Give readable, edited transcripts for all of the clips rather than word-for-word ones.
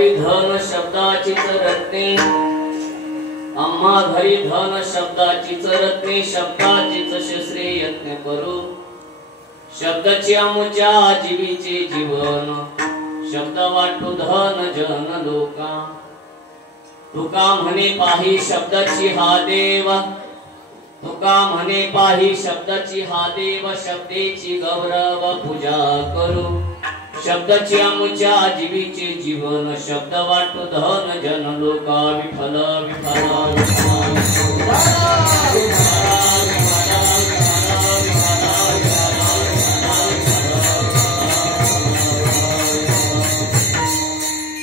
घरी धन शब्दाचीच रत्ने, आम्हा घरी धन शब्दाचीच रत्ने, शब्दाचीच शस्त्रे यत्न करू, शब्दाची आमुच्या जीवीचे जीवन, शब्द वाटू धन जन लोका, तुका म्हणे पाही शब्दाची हा देव, तुका म्हणे पाही शब्दाची हा देव, शब्देची गौरव पूजा करू, शब्दाची आमुच्या जीवीचे जीवन, शब्द वाटू धन जन लोका, विठ्ठल विठ्ठल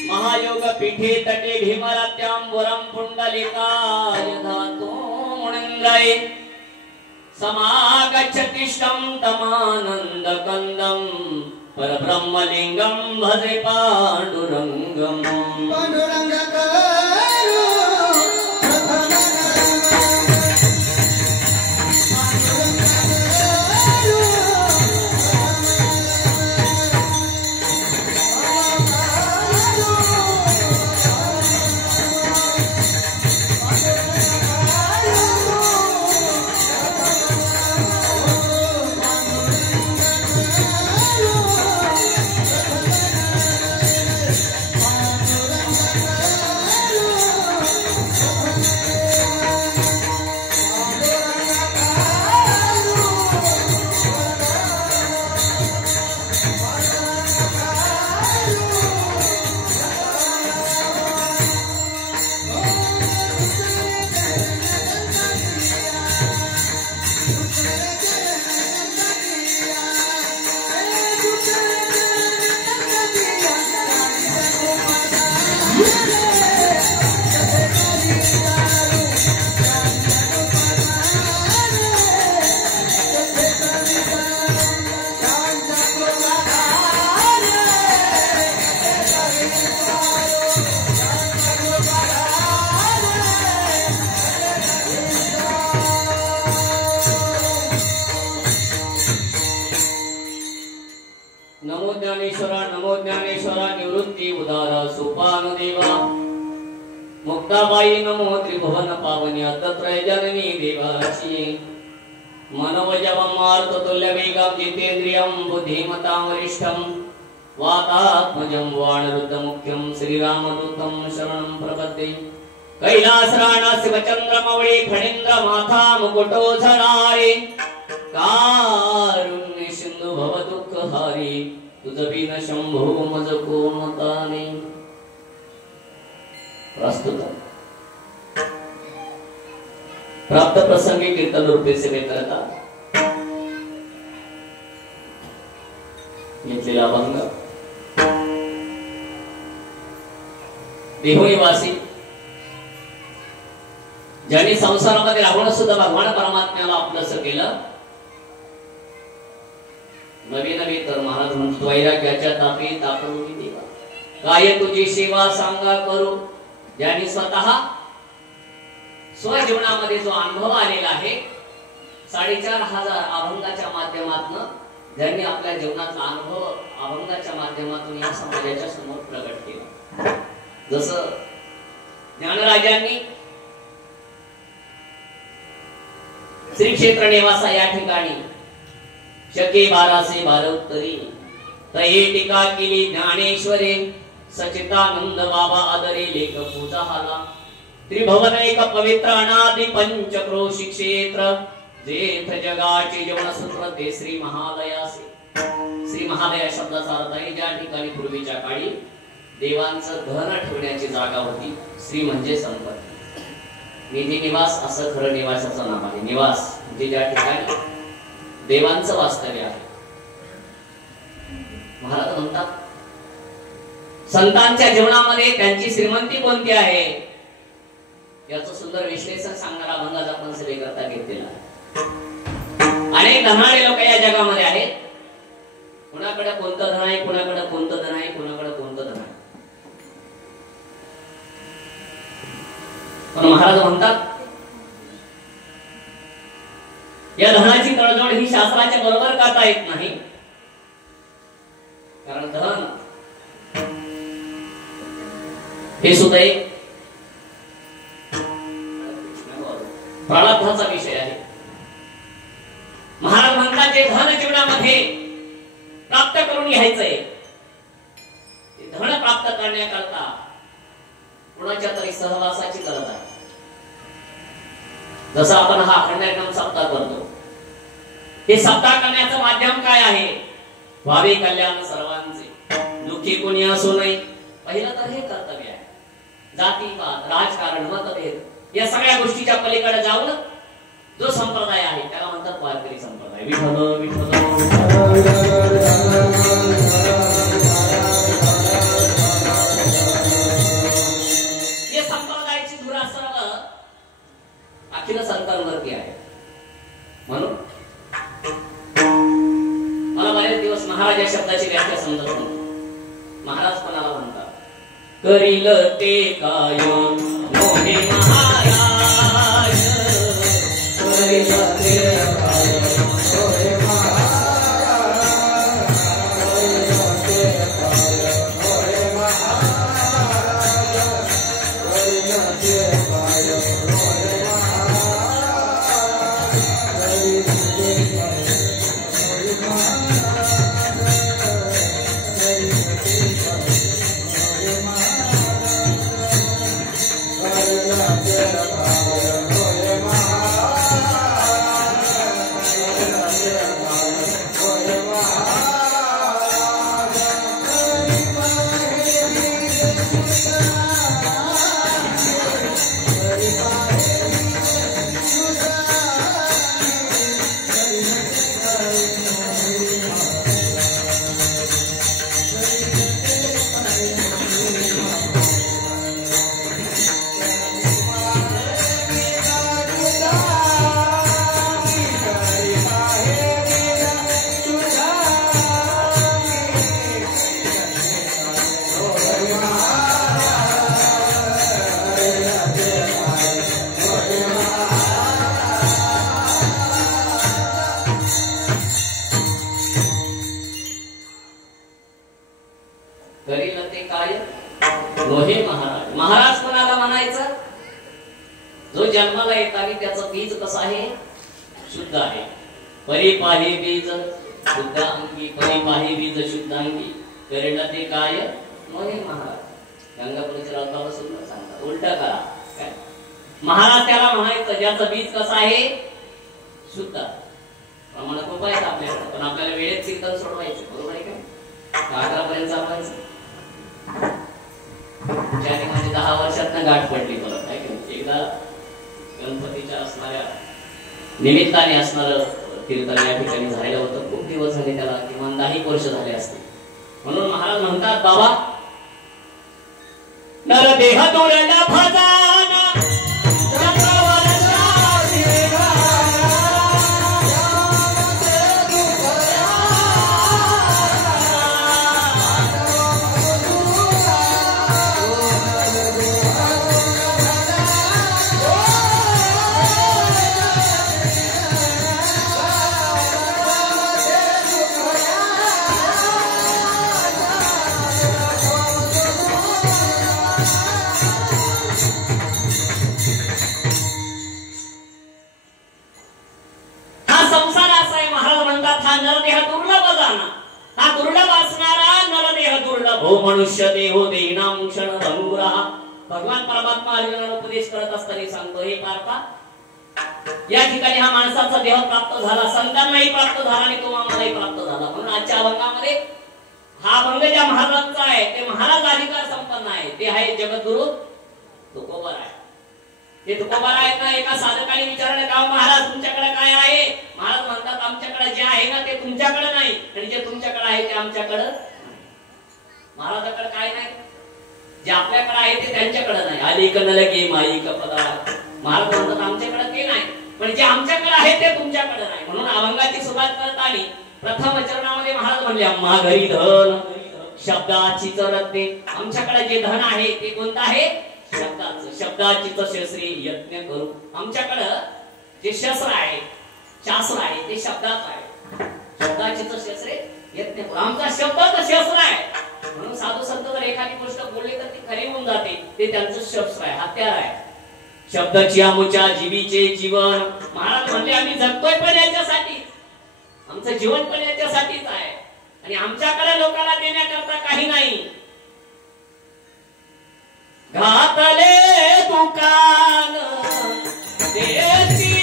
महायोग पीठे तटे भीमरात्यांबुरम पुंडलिकाय धातु मुनिंद्राय समागच्छतिष्ठं तमानंद कंदम परब्रह्मलिंगम भजे पांडुरंगम पांडुरंग नमो ज्ञानेश्वरा निवृत्ती उदारा सोपान देवा, मुक्ताबाई नमो त्रिभुवन पावनी अत्त्रय जननी देवाची, मनोजवमार्त तुल्य वेगम जितेन्द्रियं बुद्धिमतां वरिष्ठं, वातात्मजं वाणरुद्ध मुख्यं श्रीरामदूतं शरणं प्रपद्ये, कैलासराणा शिवचंद्रमौळी फणींद्र माथा मुकुटोधरारे, कारुण्य सिंधु भव दुःखहारी, तुझ बिन शंभो मज कोणताने. प्रस्तुत प्राप्त प्रसंगी कीर्तन रूपे सेवे करता घेतलेला अभंग देहोईवासी, ज्यांनी संसारामध्ये राहून सुद्धा भगवान परमात्म्याला आपलंसं केलं, नवी नवी तर महाराज म्हणतो वैराग्याच्या तापी तापरू देवा, काय तुझी सेवा सांगा करू. ज्यांनी स्वतः स्वजीवनामध्ये जो अनुभव आलेला आहे, 4,500 अभंगाच्या माध्यमातून ज्यांनी आपल्या जीवनातला अनुभव अभंगाच्या माध्यमातून या समाजाच्या समोर प्रगट केला. जसं ज्ञानराजांनी श्री क्षेत्र निवासा या ठिकाणी शके 1212 उत्तरी तये टीका केली ज्ञानेश्वरे, सचितानंद बाबा आदरे लेख पूजा हाला, त्रिभुवन एक पवित्र अनादि पंचक्रोशी क्षेत्र, जेथ जगाचे जीवनसूत्र ते श्री महालयासे. श्री महालया शब्दाचा अर्थ आहे ज्या ठिकाणी पूर्वीच्या काळी देवांचं धन ठेवण्याची जागा होती. श्री म्हणजे संपत्ती, निधी निवास असं खरं निवासाचं नाव आहे. निवास म्हणजे ज्या ठिकाणी देवांचं वास्तव्य आहे. महाराज म्हणतात संतांच्या जीवनामध्ये त्यांची श्रीमंती कोणती आहे याचं सुंदर विश्लेषण सांगणारा अभंगाचा आपण सेवेकरता घेतलेला आहे. अनेक धनाढ्य लोक या जगामध्ये आहेत. कुणाकडे कोणतं धन आहे, कुणाकडे कोणतं धन आहे, कुणाकडे कोणतं धन आहे. पण महाराज म्हणतात या धनाची तडजोड ही शास्त्राच्या बरोबर करता येत नाही. कारण धन हे सुद्धा एक प्रारब्धाचा विषय आहे. महाराज म्हणतात जे धन जीवनामध्ये प्राप्त करून घ्यायचंय, धन प्राप्त करण्याकरता कुणाच्या तरी सहवासाची गरज आहे. जसं आपण हा अखंड सप्ताह करतो, हे सप्ताह करण्याचं माध्यम काय आहे? व्हावे कल्याण सर्वांचे, दुःखी कोणी असू नये. पहिलं तर हे कर्तव्य आहे. जातीवाद, राजकारण, मतभेद या सगळ्या गोष्टीच्या पलीकडे जाऊन जो संप्रदाय आहे त्याला म्हणतात वारकरी संप्रदाय. विठ्ठल विठ्ठल या संप्रदायाची धुरा सर्व अखिल सरकारवरती आहे. म्हणून मला बरेच दिवस महाराज या शब्दाची व्याख्या समजत नव्हती. महाराज कोणाला म्हणतात? करील ते काय मोहे महाराज, करील ते काय मोहे महाराज, करील ते काय मोहे महाराज, करील ते काय मोहे महाराज, करील ते काय मोहे महाराज. महाराज कोणाला म्हणायचं? जो जन्माला येताना त्याचं बीज कसं आहे? शुद्ध आहे. परिपाही बीज शुद्ध अंगी, परिपाही बीज शुद्ध अंगी, करेल ते काय मोहे महाराज. गंगापूरच्या रावताला सुद्धा सांगतात उलट करा. काय महाराज त्याला म्हणायचं ज्याचं बीज कसं आहे? शुद्ध. प्रमाण खूप आहेत आपल्याकडे, पण आपल्याला वेळेत कीर्तन सोडवायचं. बरोबर आहे का? 11 पर्यंत चालवायचं. ज्याने माझी 10 वर्षात गाठ पडली परत आहे की एकदा गणपतीच्या असणाऱ्या निमित्ताने असणारं कीर्तन या ठिकाणी झालेलं होतं. खूप दिवस झाले त्याला, किमान 10 वर्ष झाले असते. म्हणून महाराज म्हणतात बाबा नर देह तोरणा फजाना मनुष्य देहो देहिनाम क्षण धनुरा. भगवान परमात्मा अर्जुनाला उपदेश करत असताना सांगतो, हे पार्था, या ठिकाणी हा माणसाचा देह प्राप्त झाला, संतांनाही प्राप्त झाला आणि तो आम्हालाही प्राप्त झाला. म्हणून आजच्या अभंगामध्ये हा अभंग ज्या महाराजांचा आहे ते महाराज अधिकार संपन्न आहे. ते आहे जगद्गुरु तुकोबा आहे. ते तुकोबा आहेत ना. एका साधकाने विचारलं का महाराज तुमच्याकडे काय आहे? महाराज म्हणतात आमच्याकडे जे आहे ना ते तुमच्याकडे नाही, आणि जे तुमच्याकडे आहे ते आमच्याकडे. महाराजाकडे काय नाही, जे आपल्याकडे आहे ते त्यांच्याकडे नाही. आली कनलगे माई कपदा. महाराज म्हणतात आमच्याकडे ते नाही, पण जे आमच्याकडे आहे ते तुमच्याकडे नाही. म्हणून अभंगाची सुरुवात करताना प्रथम चरणामध्ये महाराज म्हणले आम्हा घरी धन शब्दाची रत्ने. आमच्याकडे जे धन आहे ते कोणतं आहे? शब्दाचं. शब्दाची शस्त्री यज्ञ करू. आमच्याकडं जे शस्त्र आहे, शास्त्र आहे ते शब्दाचं आहे. शब्दाची शस्त्रे यज्ञ करू. आमचा शब्दाचं शस्त्र आहे. म्हणून साधू संत जर एखादी गोष्ट बोलली तर ती खरी होऊन जाते. ते त्यांचं शस्त्र आहे, हत्यार आहे. शब्दाची आमुच्या जीवीचे जीवन. महाराज म्हणले आम्ही जगतोय पण याच्यासाठी, आमचं जीवन पण याच्यासाठीच आहे आणि आमच्याकडे लोकांना देण्याकरता काही नाही. घातले दुकान देती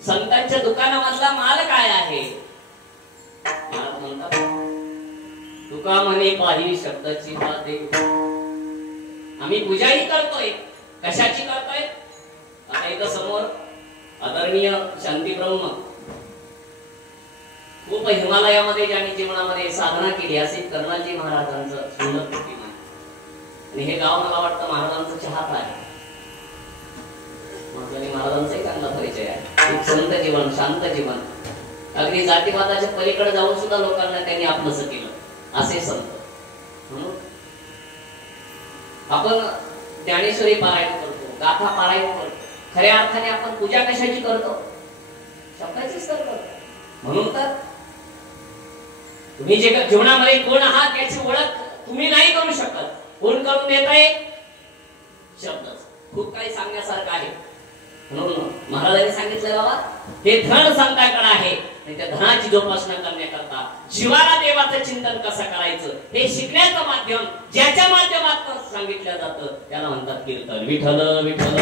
संतांच्या दुकानामधला माल काय आहे? म्हणतात तुका म्हणे पाही शब्दाची बाते. आम्ही पूजाही करतोय, कशाची करतोय? आता इथं समोर आदरणीय शांतीब्रह्म खूप हिमालयामध्ये ज्यांनी जीवनामध्ये साधना केली असे कर्णाजी महाराजांचं सुंदर प्रतिमा आहे. आणि हे गाव मला वाटतं महाराजांचं चाहत आहे. महाराजांचाही चांगला परिचय आहे. एक संत जीवन, शांत जीवन, अगदी जातीवादाच्या पलीकडे जाऊन सुद्धा लोकांना त्यांनी आपलंस केलं असे संत. म्हणून आपण ज्ञानेश्वरी पारायण करतो, गाथा पारायण करतो. खऱ्या अर्थाने आपण पूजा कशाची करतो? शब्दाचीच तर करतो. म्हणून तर तुम्ही जे जीवनामध्ये कोण आहात याची ओळख तुम्ही नाही करू शकत. कोण करून देत आहे? शब्दच. खूप काही सांगण्यासारखं आहे. म्हणून महाराजांनी सांगितलं बाबा हे धन संतांकडे आहे, त्या धनाची जोपासना करण्याकरता जीवाला देवाचं चिंतन कसं करायचं हे शिकण्याचं माध्यम ज्याच्या माध्यमातून सांगितलं जातं त्याला म्हणतात कीर्तन. विठ्ठल विठ्ठल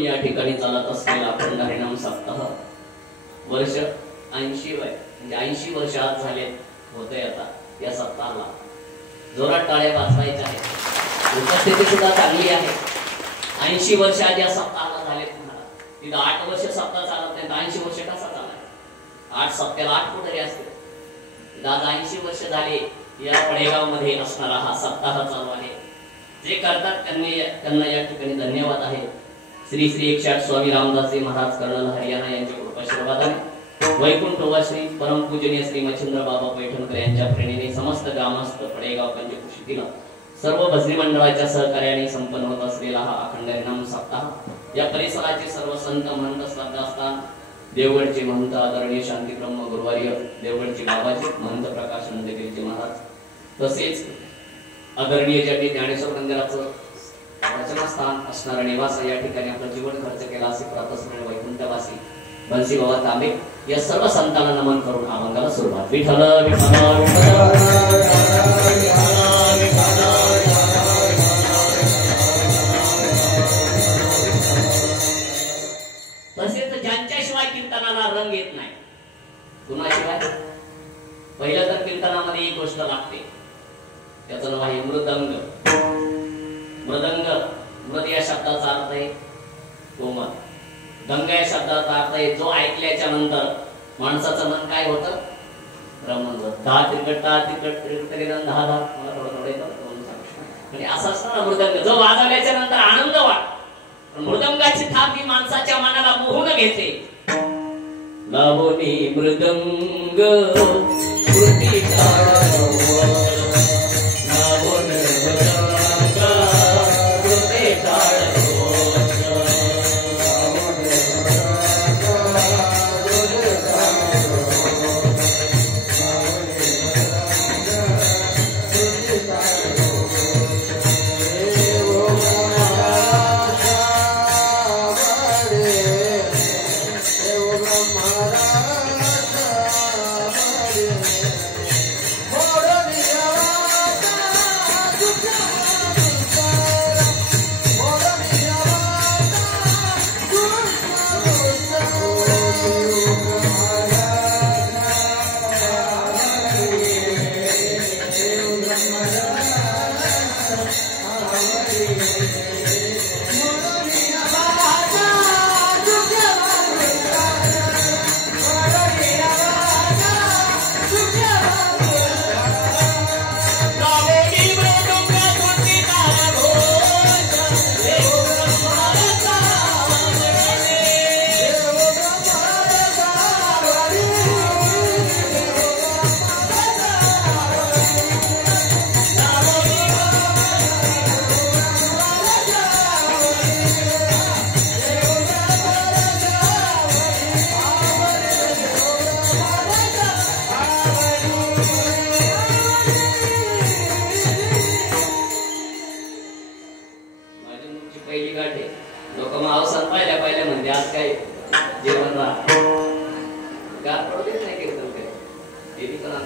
या ठिकाणी चालत असलेला अखंड हरिनाम सप्ताह वर्ष 80 वय म्हणजे 80 वर्ष आज झाले होते. आता या सप्ताहाला जोरात टाळ्या वाजवायच्या आहेत. उपस्थिती सुद्धा चांगली आहे. 80 वर्ष आज या सप्ताहाला झाले. तुम्हाला तिथं 8 वर्ष सप्ताह चालत नाही, 80 वर्ष कसा चालाय? 8 सप्त्याला 8 कुठे असते. आज 80 वर्ष झाले या पडेगाव मध्ये असणारा हा सप्ताह चालू आहे. जे करतात त्यांना या ठिकाणी धन्यवाद आहे. श्री श्री 108 स्वामी रामदासजी महाराज कर्नल हरियाणा यांच्या कृपाशीर्वादाने वैकुंठवासी परम पूजनीय श्री मच्छिंद्र बाबा पैठणकर यांच्या प्रेरणेने समस्त ग्रामस्थ पडेगाव पंचकृषीतील सर्व भजनी मंडळाच्या सहकार्याने संपन्न होत असलेला हा अखंड हरिनाम सप्ताह या परिसराचे सर्व संत महंत श्रद्धास्थान देवगडचे महंत आदरणीय शांतीब्रह्म गुरुवार्य, देवगडचे बाबाजी महंत प्रकाश नंदगिरीचे महाराज तसेच आदरणीय ज्यांनी ज्ञानेश्वर मंदिराचं रचनास्थान असणारा निवास या ठिकाणी आपलं जीवन खर्च केला असे प्रातस्मरण वैकुंठवासी बंसी बाबा तांबे या सर्व संतांना नमन करून अभंगाला सुरुवात. विठ्ठल विठ्ठल तसेच ज्यांच्याशिवाय कीर्तनाला रंग येत नाही, कुणाशिवाय? पहिल्या तर कीर्तनामध्ये एक गोष्ट लागते, त्याचं नाव आहे मृदंग. मृदंग, मृद या शब्दाचा अर्थ आहे कोमल, दंग या शब्दाचा अर्थ आहे जो ऐकल्याच्या नंतर माणसाचं मन काय होतं? रमण होतं. 10 तिरकट 10 तिरकट तरी 10 10 मला थोडं येतं म्हणजे असं असतं मृदंग. जो वाजवल्याच्या नंतर आनंद वाटतो. मृदंगाची थाप ही माणसाच्या मनाला मोहून घेते. लावणी मृदंग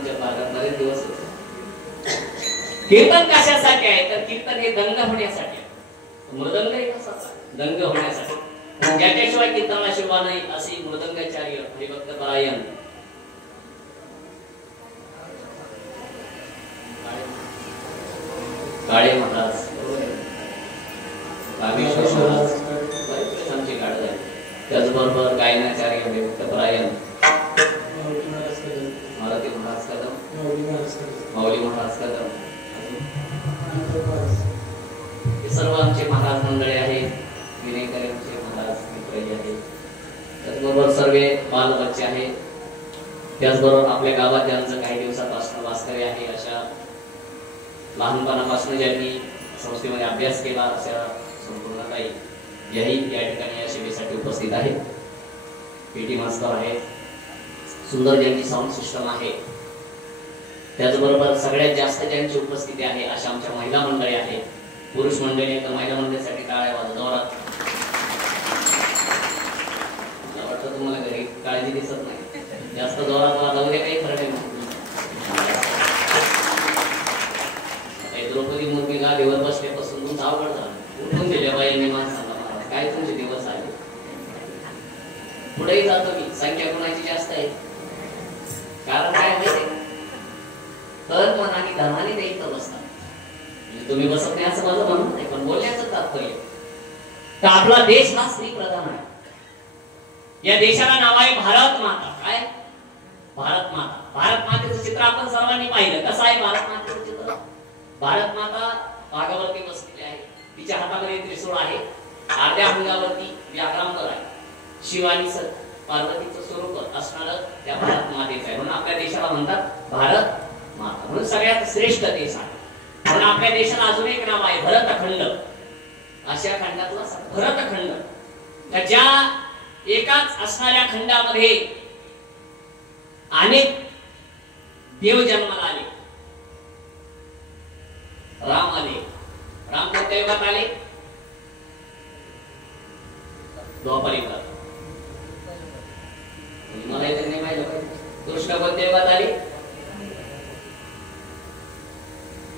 आमच्या भागात बरेच दिवस होते. कीर्तन कशासाठी आहे तर कीर्तन हे दंग होण्यासाठी आहे. मृदंग हे कसा दंग होण्यासाठी. ज्याच्याशिवाय कीर्तनाला शोभा नाही अशी मृदंगाचार्य हरिभक्त परायण काळे महाराज कामेश्वर महाराज बरेच आमची काळ झाली. त्याचबरोबर गायनाचार्य हरिभक्त परायण मारुती महाराज कदम, माऊली महाराज कदम, हे सर्व आमचे महाराज मंडळी आहेत. विनयकरांचे महाराज मित्रही आहेत. त्याचबरोबर सर्व बाल बच्चे आहेत. त्याचबरोबर आपल्या गावात ज्यांचं काही दिवसापासून वास्तव्य आहे अशा लहानपणापासून ज्यांनी संस्थेमध्ये अभ्यास केला अशा संपूर्ण काही याही या ठिकाणी या सेवेसाठी उपस्थित आहेत. पीटी मास्तर आहेत. सुंदर ज्यांची साऊंड सिस्टम आहे. त्याचबरोबर सगळ्यात जास्त ज्यांची उपस्थिती आहे अशा आमच्या महिला मंडळी आहेत. पुरुष मंडळी तर महिला मंडळीसाठी टाळ्या वाजवा. मला वाटतं तुम्हाला घरी काळजी दिसत नाही. जास्त जोरात वाजवले काही फरक नाही. द्रौपदी मुर्मीला देवर बसल्यापासून तुमचं अवघड झालं. उठून दिल्या बाईंनी माणसाला महाराज काय तुमचे दिवस आले. पुढेही जातो मी. संख्या कोणाची जास्त आहे कारण काय माहिती तर मनाने धनाने द्यायचं बसतात. म्हणजे तुम्ही बसत नाही असं माझं म्हणणं नाही पण बोलण्याचं तात्पर्य तर आपला देश हा स्त्री प्रधान आहे. या देशाला नाव आहे भारत माता. काय भारत माता. भारत मातेचं चित्र आपण सर्वांनी पाहिलं. कसं आहे भारत मातेचं चित्र. भारत माता भागावरती बसलेली आहे. तिच्या हातामध्ये त्रिशूळ आहे. अर्ध्या अंगावरती व्याघ्रांबर आहे. शिव आणि पार्वतीचं स्वरूप असणारं त्या भारत मातेचं आहे. म्हणून आपल्या देशाला म्हणतात भारत माता. म्हणून सगळ्यात श्रेष्ठ देश आहे. म्हणून आपल्या देशाला अजून एक नाव आहे भरतखंड. आशिया खंडातला भरतखंड. ज्या एकाच असणाऱ्या खंडामध्ये अनेक देव जन्माला आले. राम आले. राम कोणत्या युगात आले. द्वापर युगात. मला इथे नाही माहिती. कृष्ण कोणत्या युगात आले.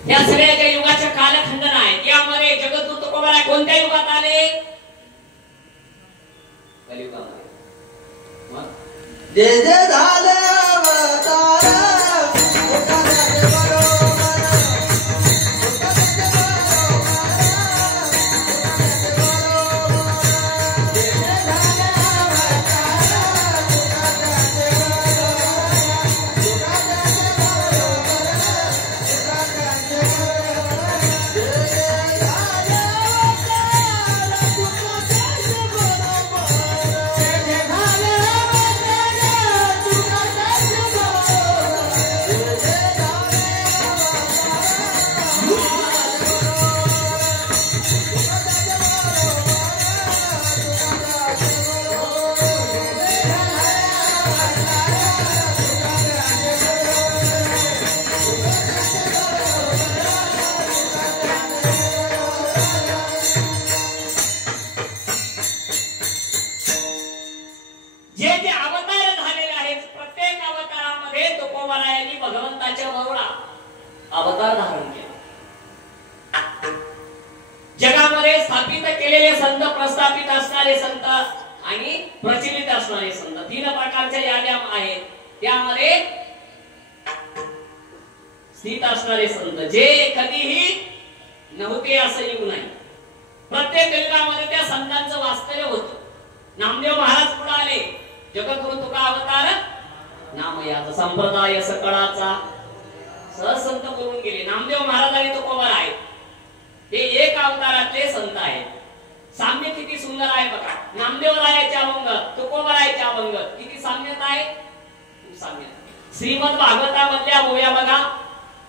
या सगळ्या ज्या युगाच्या कालखंडन आहे यामध्ये जगद्गुरु तुकोबाराय कोणत्या युगात आले. कलियुगामध्ये. जे जे झाले अवतार अवतार धारण केला. जगामध्ये स्थापित केलेले संत, प्रस्थापित असणारे संत आणि प्रचलित असणारे संत 3 प्रकारच्या याद्या आहेत. त्यामध्ये स्थित असणारे संत जे कधीही नव्हते असं युग नाही. प्रत्येक युगामध्ये त्या संतांचं वास्तव्य होतं. नामदेव महाराज पुढे आले. जगद्गुरु तुका अवतार नामयाचा संप्रदाय सकळाचा सहसंत बोलून गेले. नामदेव महाराज आणि तुकोबाराय हे एक अवतारातले संत आहेत. साम्य किती सुंदर आहे बघा. नामदेवरायाचे अभंग, तुकोबारायचे अभंग किती साम्यता आहे. खूप साम्यता. श्रीमद भागवतामधल्या ओव्या बघा,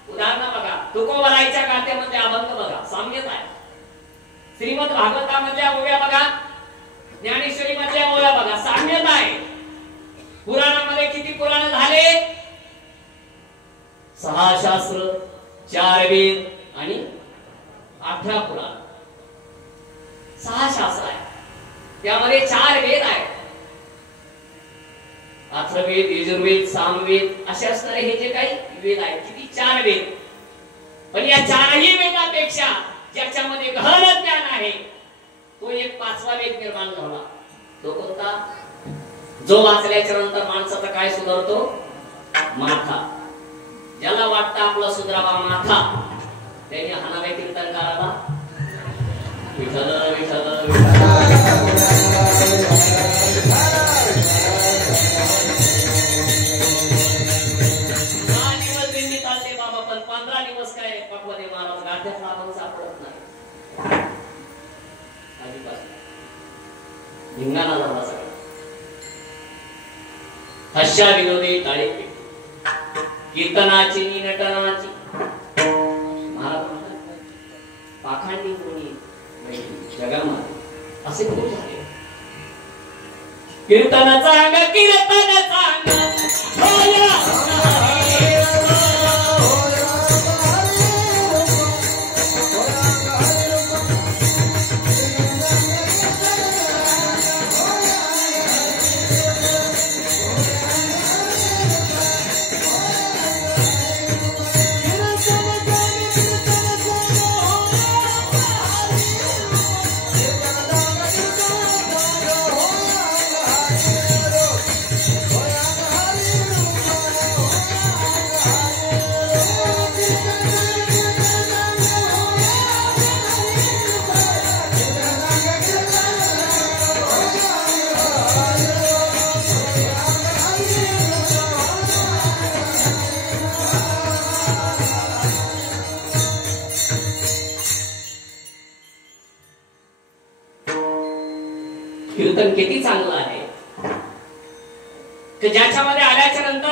उदाहरण बघा. तुकोबारायच्या गाथेमध्ये अभंग बघा, साम्यता आहे. श्रीमद भागवतामधल्या ओव्या बघा, ज्ञानेश्वरी मधल्या ओव्या बघा, साम्यता आहे. पुराणामध्ये किती पुराण झाले. 6 शास्त्र, 4 वेद आणि 18 पुराण. 6 शास्त्र आहे. त्यामध्ये 4 वेद आहेत. अथर्ववेद, यजुर्वेद, सामवेद असे असणारे हे जे काही वेद आहेत किती 4 वेद. पण या 4ही वेदापेक्षा ज्याच्यामध्ये गहन ज्ञान आहे तो एक 5वा वेद निर्माण झाला. तो कोणता? जो वाचल्याच्या नंतर माणसाचा काय सुधारतो? माथा. ज्याला वाटतं आपला सुधरावा माथा त्याने हाणावे कीर्तनकाराला विठ्ठल विठ्ठल चालते बाबा. पण 15 दिवस काय पकवाने महाराज गाठ्यात आपण सापडत नाही. धिंगाणा झाला सगळा. हस्या विनोदी टाळे कीर्तनाची नटनाची. महाराज पाखांडी कोणी जगामध्ये असे खूप झाले. कीर्तन चांग कीर्तन चांग कीर्तन किती चांगलं आहे की ज्याच्यामध्ये आल्याच्या नंतर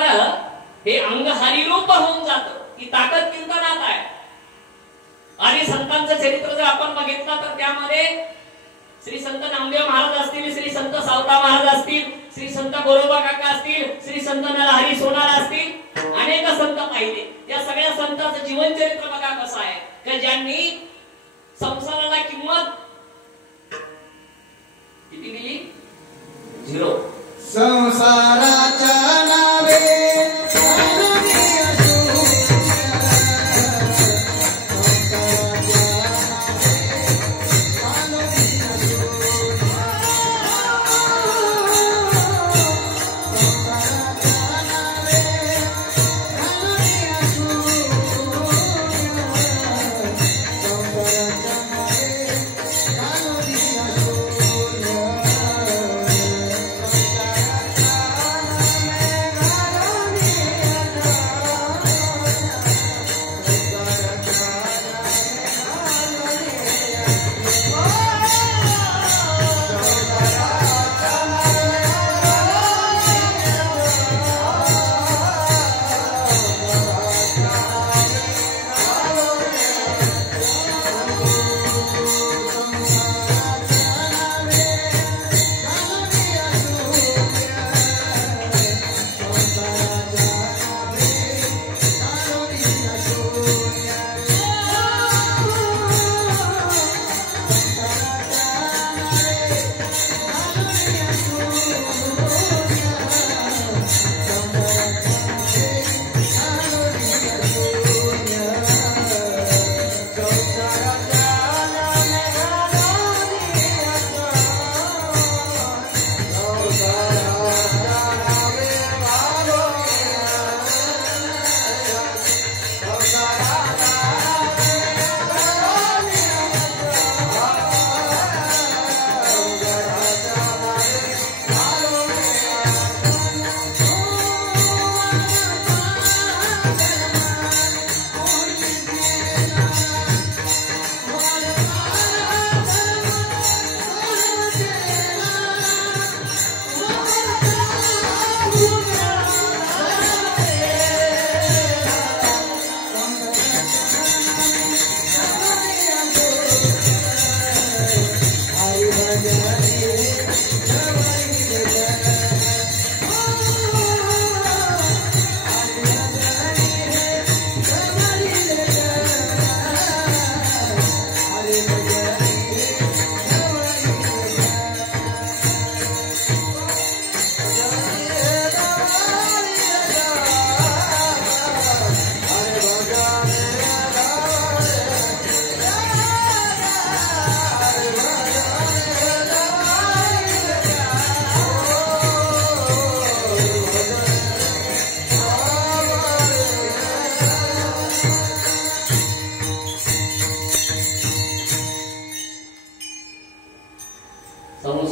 हे अंग हरिरूप होऊन जातं. ती ताकद कीर्तनात आहे. आणि संतांचं चरित्र जर आपण बघितलं तर त्यामध्ये श्री संत नामदेव महाराज असतील, श्री संत सावता महाराज असतील, श्री संत गोरोबा काका असतील, श्री संत नरहरी सोनार असतील, अनेक संत पाहिले. या सगळ्या संतांचं जीवन चरित्र बघा कसं आहे की ज्यांनी संसाराला किंमत किती दिली? 0. संसाराच्या नावे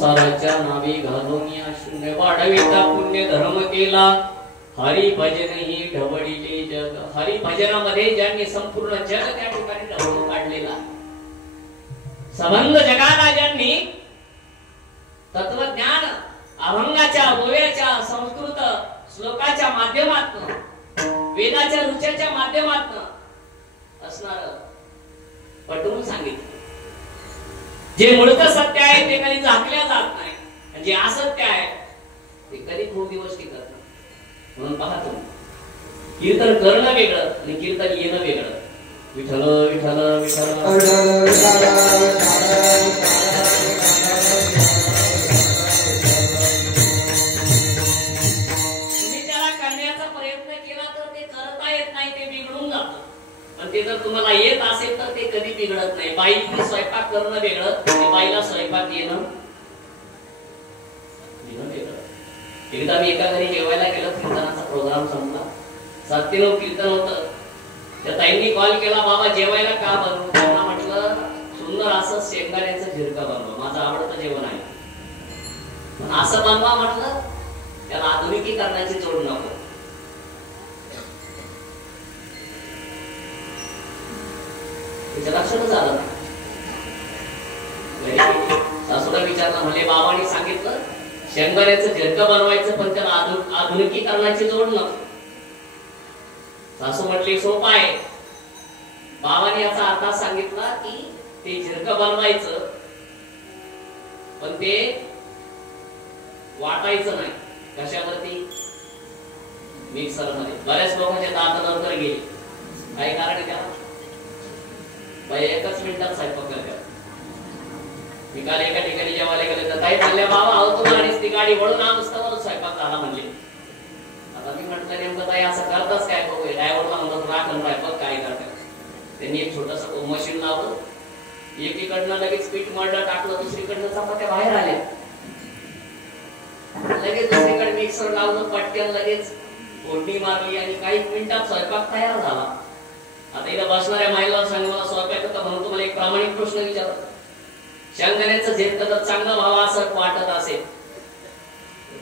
संसाराच्या नावी घालून या शून्य वाढविता पुण्य धर्म केला हरी भजन ही ढवळीले जग हरी भजनामध्ये ज्यांनी संपूर्ण जग त्या ठिकाणी ढवळून काढलेला संबंध जगाला ज्यांनी तत्वज्ञान अभंगाच्या गोव्याच्या संस्कृत श्लोकाच्या माध्यमातून वेदाच्या ऋचाच्या माध्यमातून असणार पटवून सांगितलं जे मूळत सत्य आहे ते कधी झाकल्या जात नाही आणि जे असत्य आहे ते कधी खूप दिवस टिकत नाही म्हणून पाहतो कीर्तन करणं वेगळं आणि कीर्तन येणं वेगळं विठ्ठल विठ्ठल विठ्ठल ते जर तुम्हाला येत असेल तर ते कधी बिघडत नाही बाईला स्वयंपाक करणं वेगळं आणि बाईला स्वयंपाक येणं वेगळं एकदा मी एका घरी जेवायला गेलो कीर्तनाचा प्रोग्राम संपला 7-9 कीर्तन होतं त्या ताईंनी कॉल केला बाबा जेवायला का बनवू त्यांना म्हटलं सुंदर असं शेंगदाण्याचं झिरका बनवा माझं आवडतं जेवण आहे पण असं बनवा म्हटलं त्याला आधुनिकीकरणाची जोड नको लक्षातच आलं सासूला विचारलं म्हणजे बाबांनी सांगितलं शेंगदाण्याचं झिरकं बनवायचं पण त्याला आधुनिकीकरणाची जोड नको सासू म्हटली सोपं आहे बाबांनी याचा अर्थ सांगितला की ते झिरकं बनवायचं पण ते वाटायचं नाही कशावरती मिक्सर मध्ये बऱ्याच लोकांचे दात नंतर गेले काही कारण आहे त्याला बाई एकच मिनिटात स्वयंपाक करतात मी काल एका ठिकाणी जेवायला गेले तर काही म्हणल्या बाबा अहो तुम्हाला ती गाडी वळून आणून स्वयंपाक झाला म्हणले आता मी म्हटलं नेमकं ताई असं करताच काय बघू ड्रायव्हरला म्हणत राखण स्वयंपाक काय करतात त्यांनी एक छोटस मशीन लावलं एकीकडनं लगेच पीठ मळलं टाकलं दुसरीकडनं चपात्या बाहेर आल्या लगेच दुसरीकडे मिक्सर लावलं पटकन लगेच फोडणी मारली आणि काही मिनिटात स्वयंपाक तयार झाला आता इथं बसणाऱ्या महिला सांग मला स्वयंपाक होता म्हणून तुम्हाला एक प्रामाणिक प्रश्न विचारतो शेंगदाण्याचं झिरकं जर चांगलं व्हावं असं वाटत असेल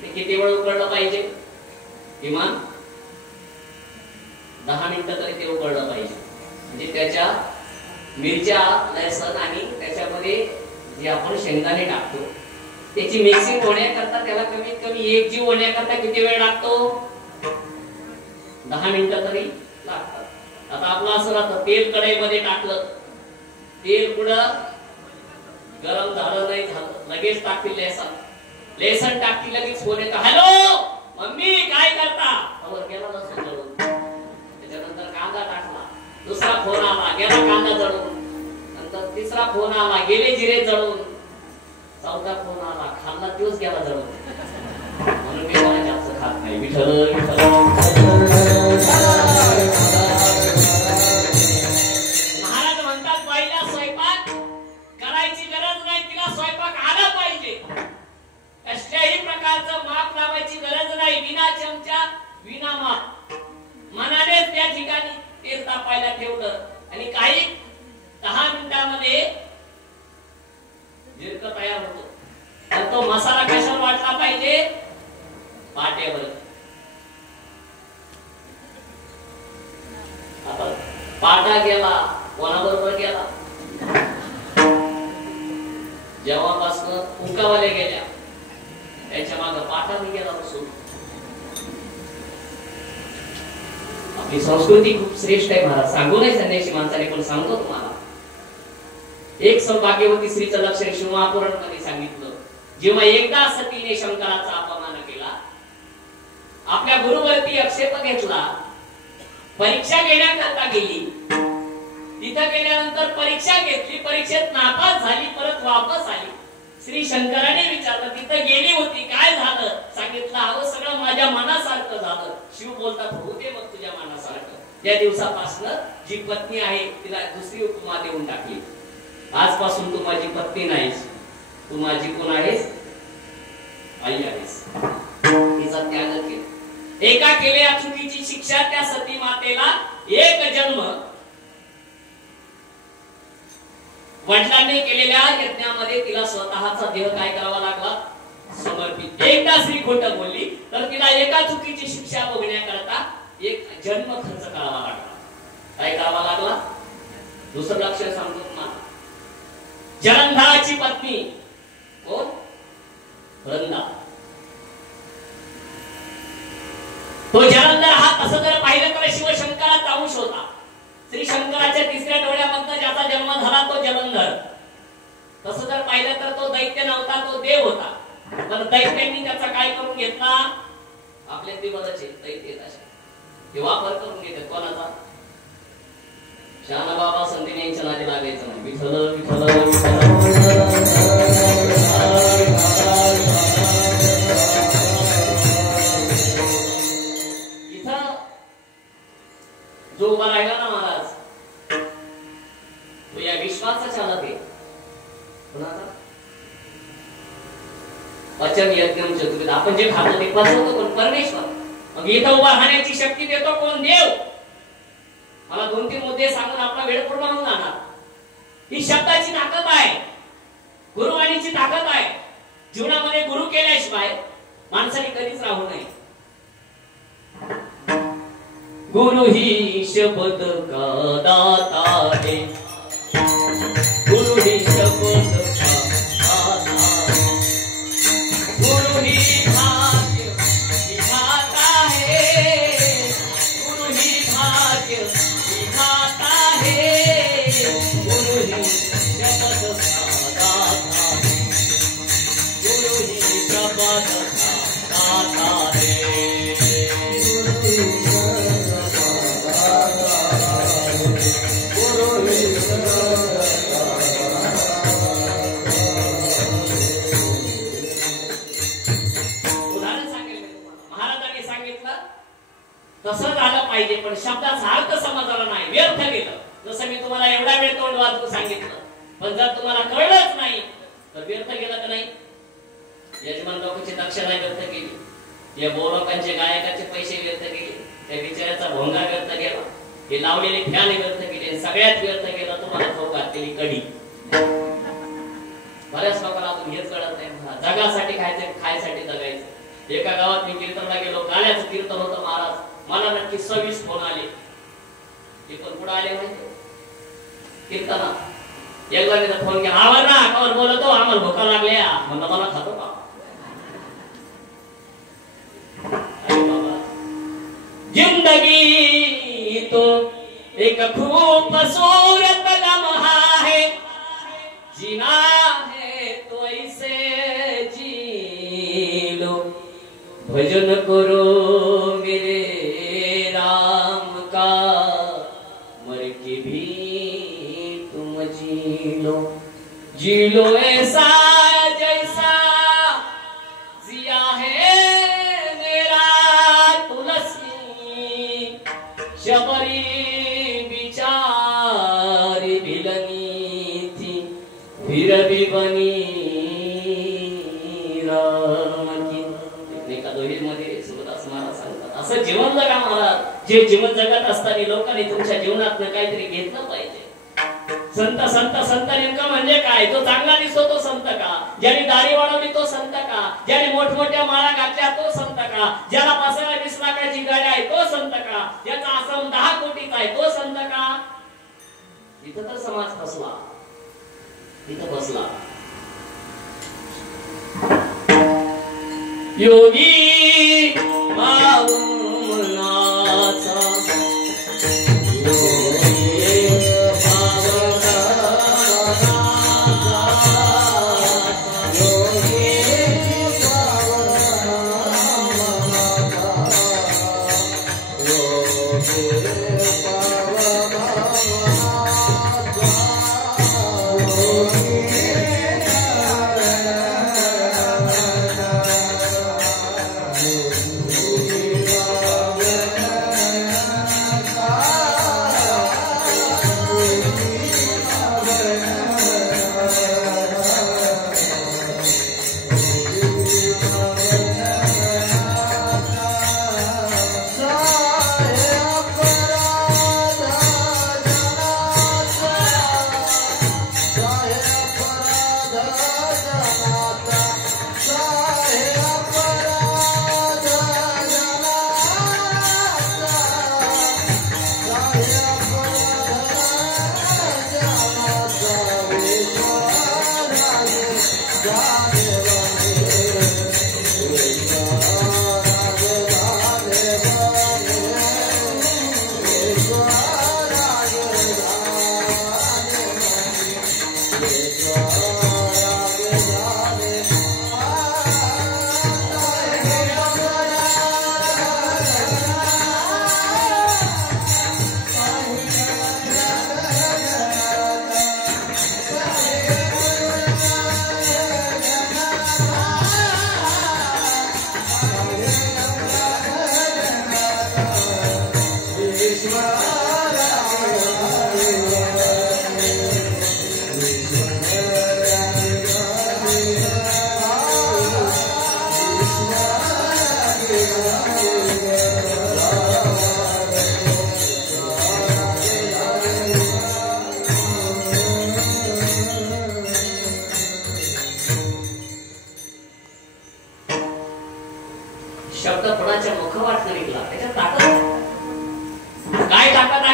ते किती वेळ उकळलं पाहिजे किमान 10 मिनिटं तरी ते उकळलं पाहिजे म्हणजे त्याच्या मिरच्या लसण आणि त्याच्यामध्ये जे आपण शेंगदाणे टाकतो त्याची मिक्सिंग होण्याकरता त्याला कमीत कमी एक जीव होण्याकरता किती वेळ लागतो 10 मिनिटं तरी लागतात आता आपलं असं राहतं तेल कढईमध्ये टाकलं तेल पुढं गरम झालं नाही झालं लगेच टाकतील लेसन टाकतील लगेच फोन येतो हॅलो मम्मी काय करता गेला लसूण जळून त्याच्यानंतर कांदा टाकला दुसरा फोन आला गेला कांदा जळून नंतर तिसरा फोन आला गेले जिरे जळून चौथा फोन आला खाल्ला तोच गेला जळून म्हणून मी मला जास्त खात नाही विठ्ठल माप लावायची गरज नाही विना चमचा विना माप मनानेच त्या ठिकाणी तेल तापायला ठेवलं आणि काही 10 मिनिटांमध्ये झिरकं तयार होतो तर तो मसाला कशावर वाटला पाहिजे पाट्यावर आता पाटा गेला कोणाबरोबर गेला जेव्हापासून उंकावाले गेल्या त्याच्या मागे पाठाने गेला बसून आपली संस्कृती खूप श्रेष्ठ आहे महाराज सांगू नाही संन्यासी माणसाने पण सांगतो तुम्हाला एक सौभाग्यवती स्त्रीचं लक्षण शिवमहापुराण मध्ये सांगितलं जेव्हा एकदा सतीने शंकराचा अपमान केला आपल्या गुरुवरती आक्षेप घेतला परीक्षा घेण्याकरता गेली तिथं गेल्यानंतर परीक्षा घेतली परीक्षेत नापास झाली परत वापस आली श्री शंकराने विचारलं तिथं गेली होती काय झालं सांगितलं अहो सगळं माझ्या मनासारखं झालं शिव बोलतात होऊ दे मग तुझ्या मनासारखं त्या दिवसापासून जी पत्नी आहे तिला दुसरी उपमा देऊन टाकली आजपासून तू माझी पत्नी नाहीस तू माझी कोण आहेस आई आहेस तिचा त्याग केला एका केलेल्या चुकीची शिक्षा त्या सती मातेला एक जन्म वडिलांनी केलेल्या यज्ञामध्ये तिला स्वतःचा देह काय करावा लागला, समर्पित. एकदा स्त्री खोटं बोलली तर तिला एका चुकीची शिक्षा भोगण्याकरता एक जन्म खर्च करावा लागला. काय करावा लागला? दुसरं लक्ष सांगतो तुम्हाला. जलंधराची पत्नी कोण? वृंदा. तो जलंधर हा तसं जर पाहिलं तर शिवशंकराचा अंश होता. श्री शंकराच्या तिसऱ्या डोळ्यामधनं ज्याचा जन्म झाला तो जलंधर. तसं जर पाहिलं तर तो दैत्य नव्हता, तो देव होता. पण दैत्यांनी त्याचा काय करून घेतला? आपल्या देवाचे दैत्य ते वापर करून घेतात. कोणाचा? शहाणाबाबा संधीने यांच्या नादी लागायचं नाही. विठ्ठल विठ्ठल इथं जो उभा राहिला ना महाराज, तो या विश्वाचा चालक आहे. कोणाचा? पचन यज्ञम चतुर्वेद. आपण जे खातो ते पचवतो कोण? परमेश्वर. मग इथं उभा राहण्याची शक्ती देतो कोण? देव. मला 2-3 मुद्दे सांगून आपला वेळ पूर्ण होऊन जाणार. ही शब्दाची ताकद आहे, गुरुवाणीची ताकद आहे. जीवनामध्ये गुरु केल्याशिवाय माणसाने कधीच राहू नये. गुरु ही शब्द का दाता है, गुरु ही शब्द का दाता है, गुरु ही भाग्य विधाता है, गुरु ही भाग्य विधाता है, गुरु ही शब्द का दाता है, गुरु ही शब्द का दाता है. तसं झालं पाहिजे, पण शब्दाचा अर्थ समजला नाही, व्यर्थ गेलं. जसं मी तुम्हाला एवढा वेळ तोंड वाजवून सांगितलं, पण जर तुम्हाला कळलंच नाही तर व्यर्थ गेलं का नाही? यजमान लोकांची दक्षिणा व्यर्थ केली, या बोलकांचे गायकाचे पैसे व्यर्थ गेले, त्या बिचाऱ्याचा भोंगा व्यर्थ गेला, हे लावलेले फॅन व्यर्थ गेले, सगळ्यात व्यर्थ गेला तुम्हाला खाऊ घातलेली कडी. बऱ्याच लोकांना अजून हेच कळत नाही. जगासाठी खायचं, खायसाठी जगायचं. एका गावात मी कीर्तनला गेलो, गाण्याचं कीर्तन होतं महाराज. मला नक्की 26 फोन आले. ते पण कुठं आले माहिती? कीर्तना. एकदा मी फोन केला, आवर ना कावर बोलतो, आम्हाला भूका लागल्या. म्हणलं मला खातो का? जिंदगी तो एक खूबसूरत लम्हा है, जीना है तो ऐसे जी लो, भजन करो मेरे राम का, मर के भी तुम जी लो ऐसा जैसा जिया है मेरा तुलसी, शबरी बिचारी भिलनी थी फिर भी बनी असं जीवन जगा महाराज. जे जीवन जगत असताना लोकांनी तुमच्या जीवनात काहीतरी घेतलं पाहिजे. संत संत संत नेमका म्हणजे काय? तो चांगला दिसतो तो संत का? ज्याने दाढी वाढवली तो संत का? ज्याने मोठमोठ्या माळा घातल्या तो संत का? ज्याला 5-20 लाखाची गाडी आहे तो संत का? ज्याचा आश्रम 10 कोटीचा आहे तो संत का? इथं तर समाज फसला, इथं बसला. योगी पावनाचा Hare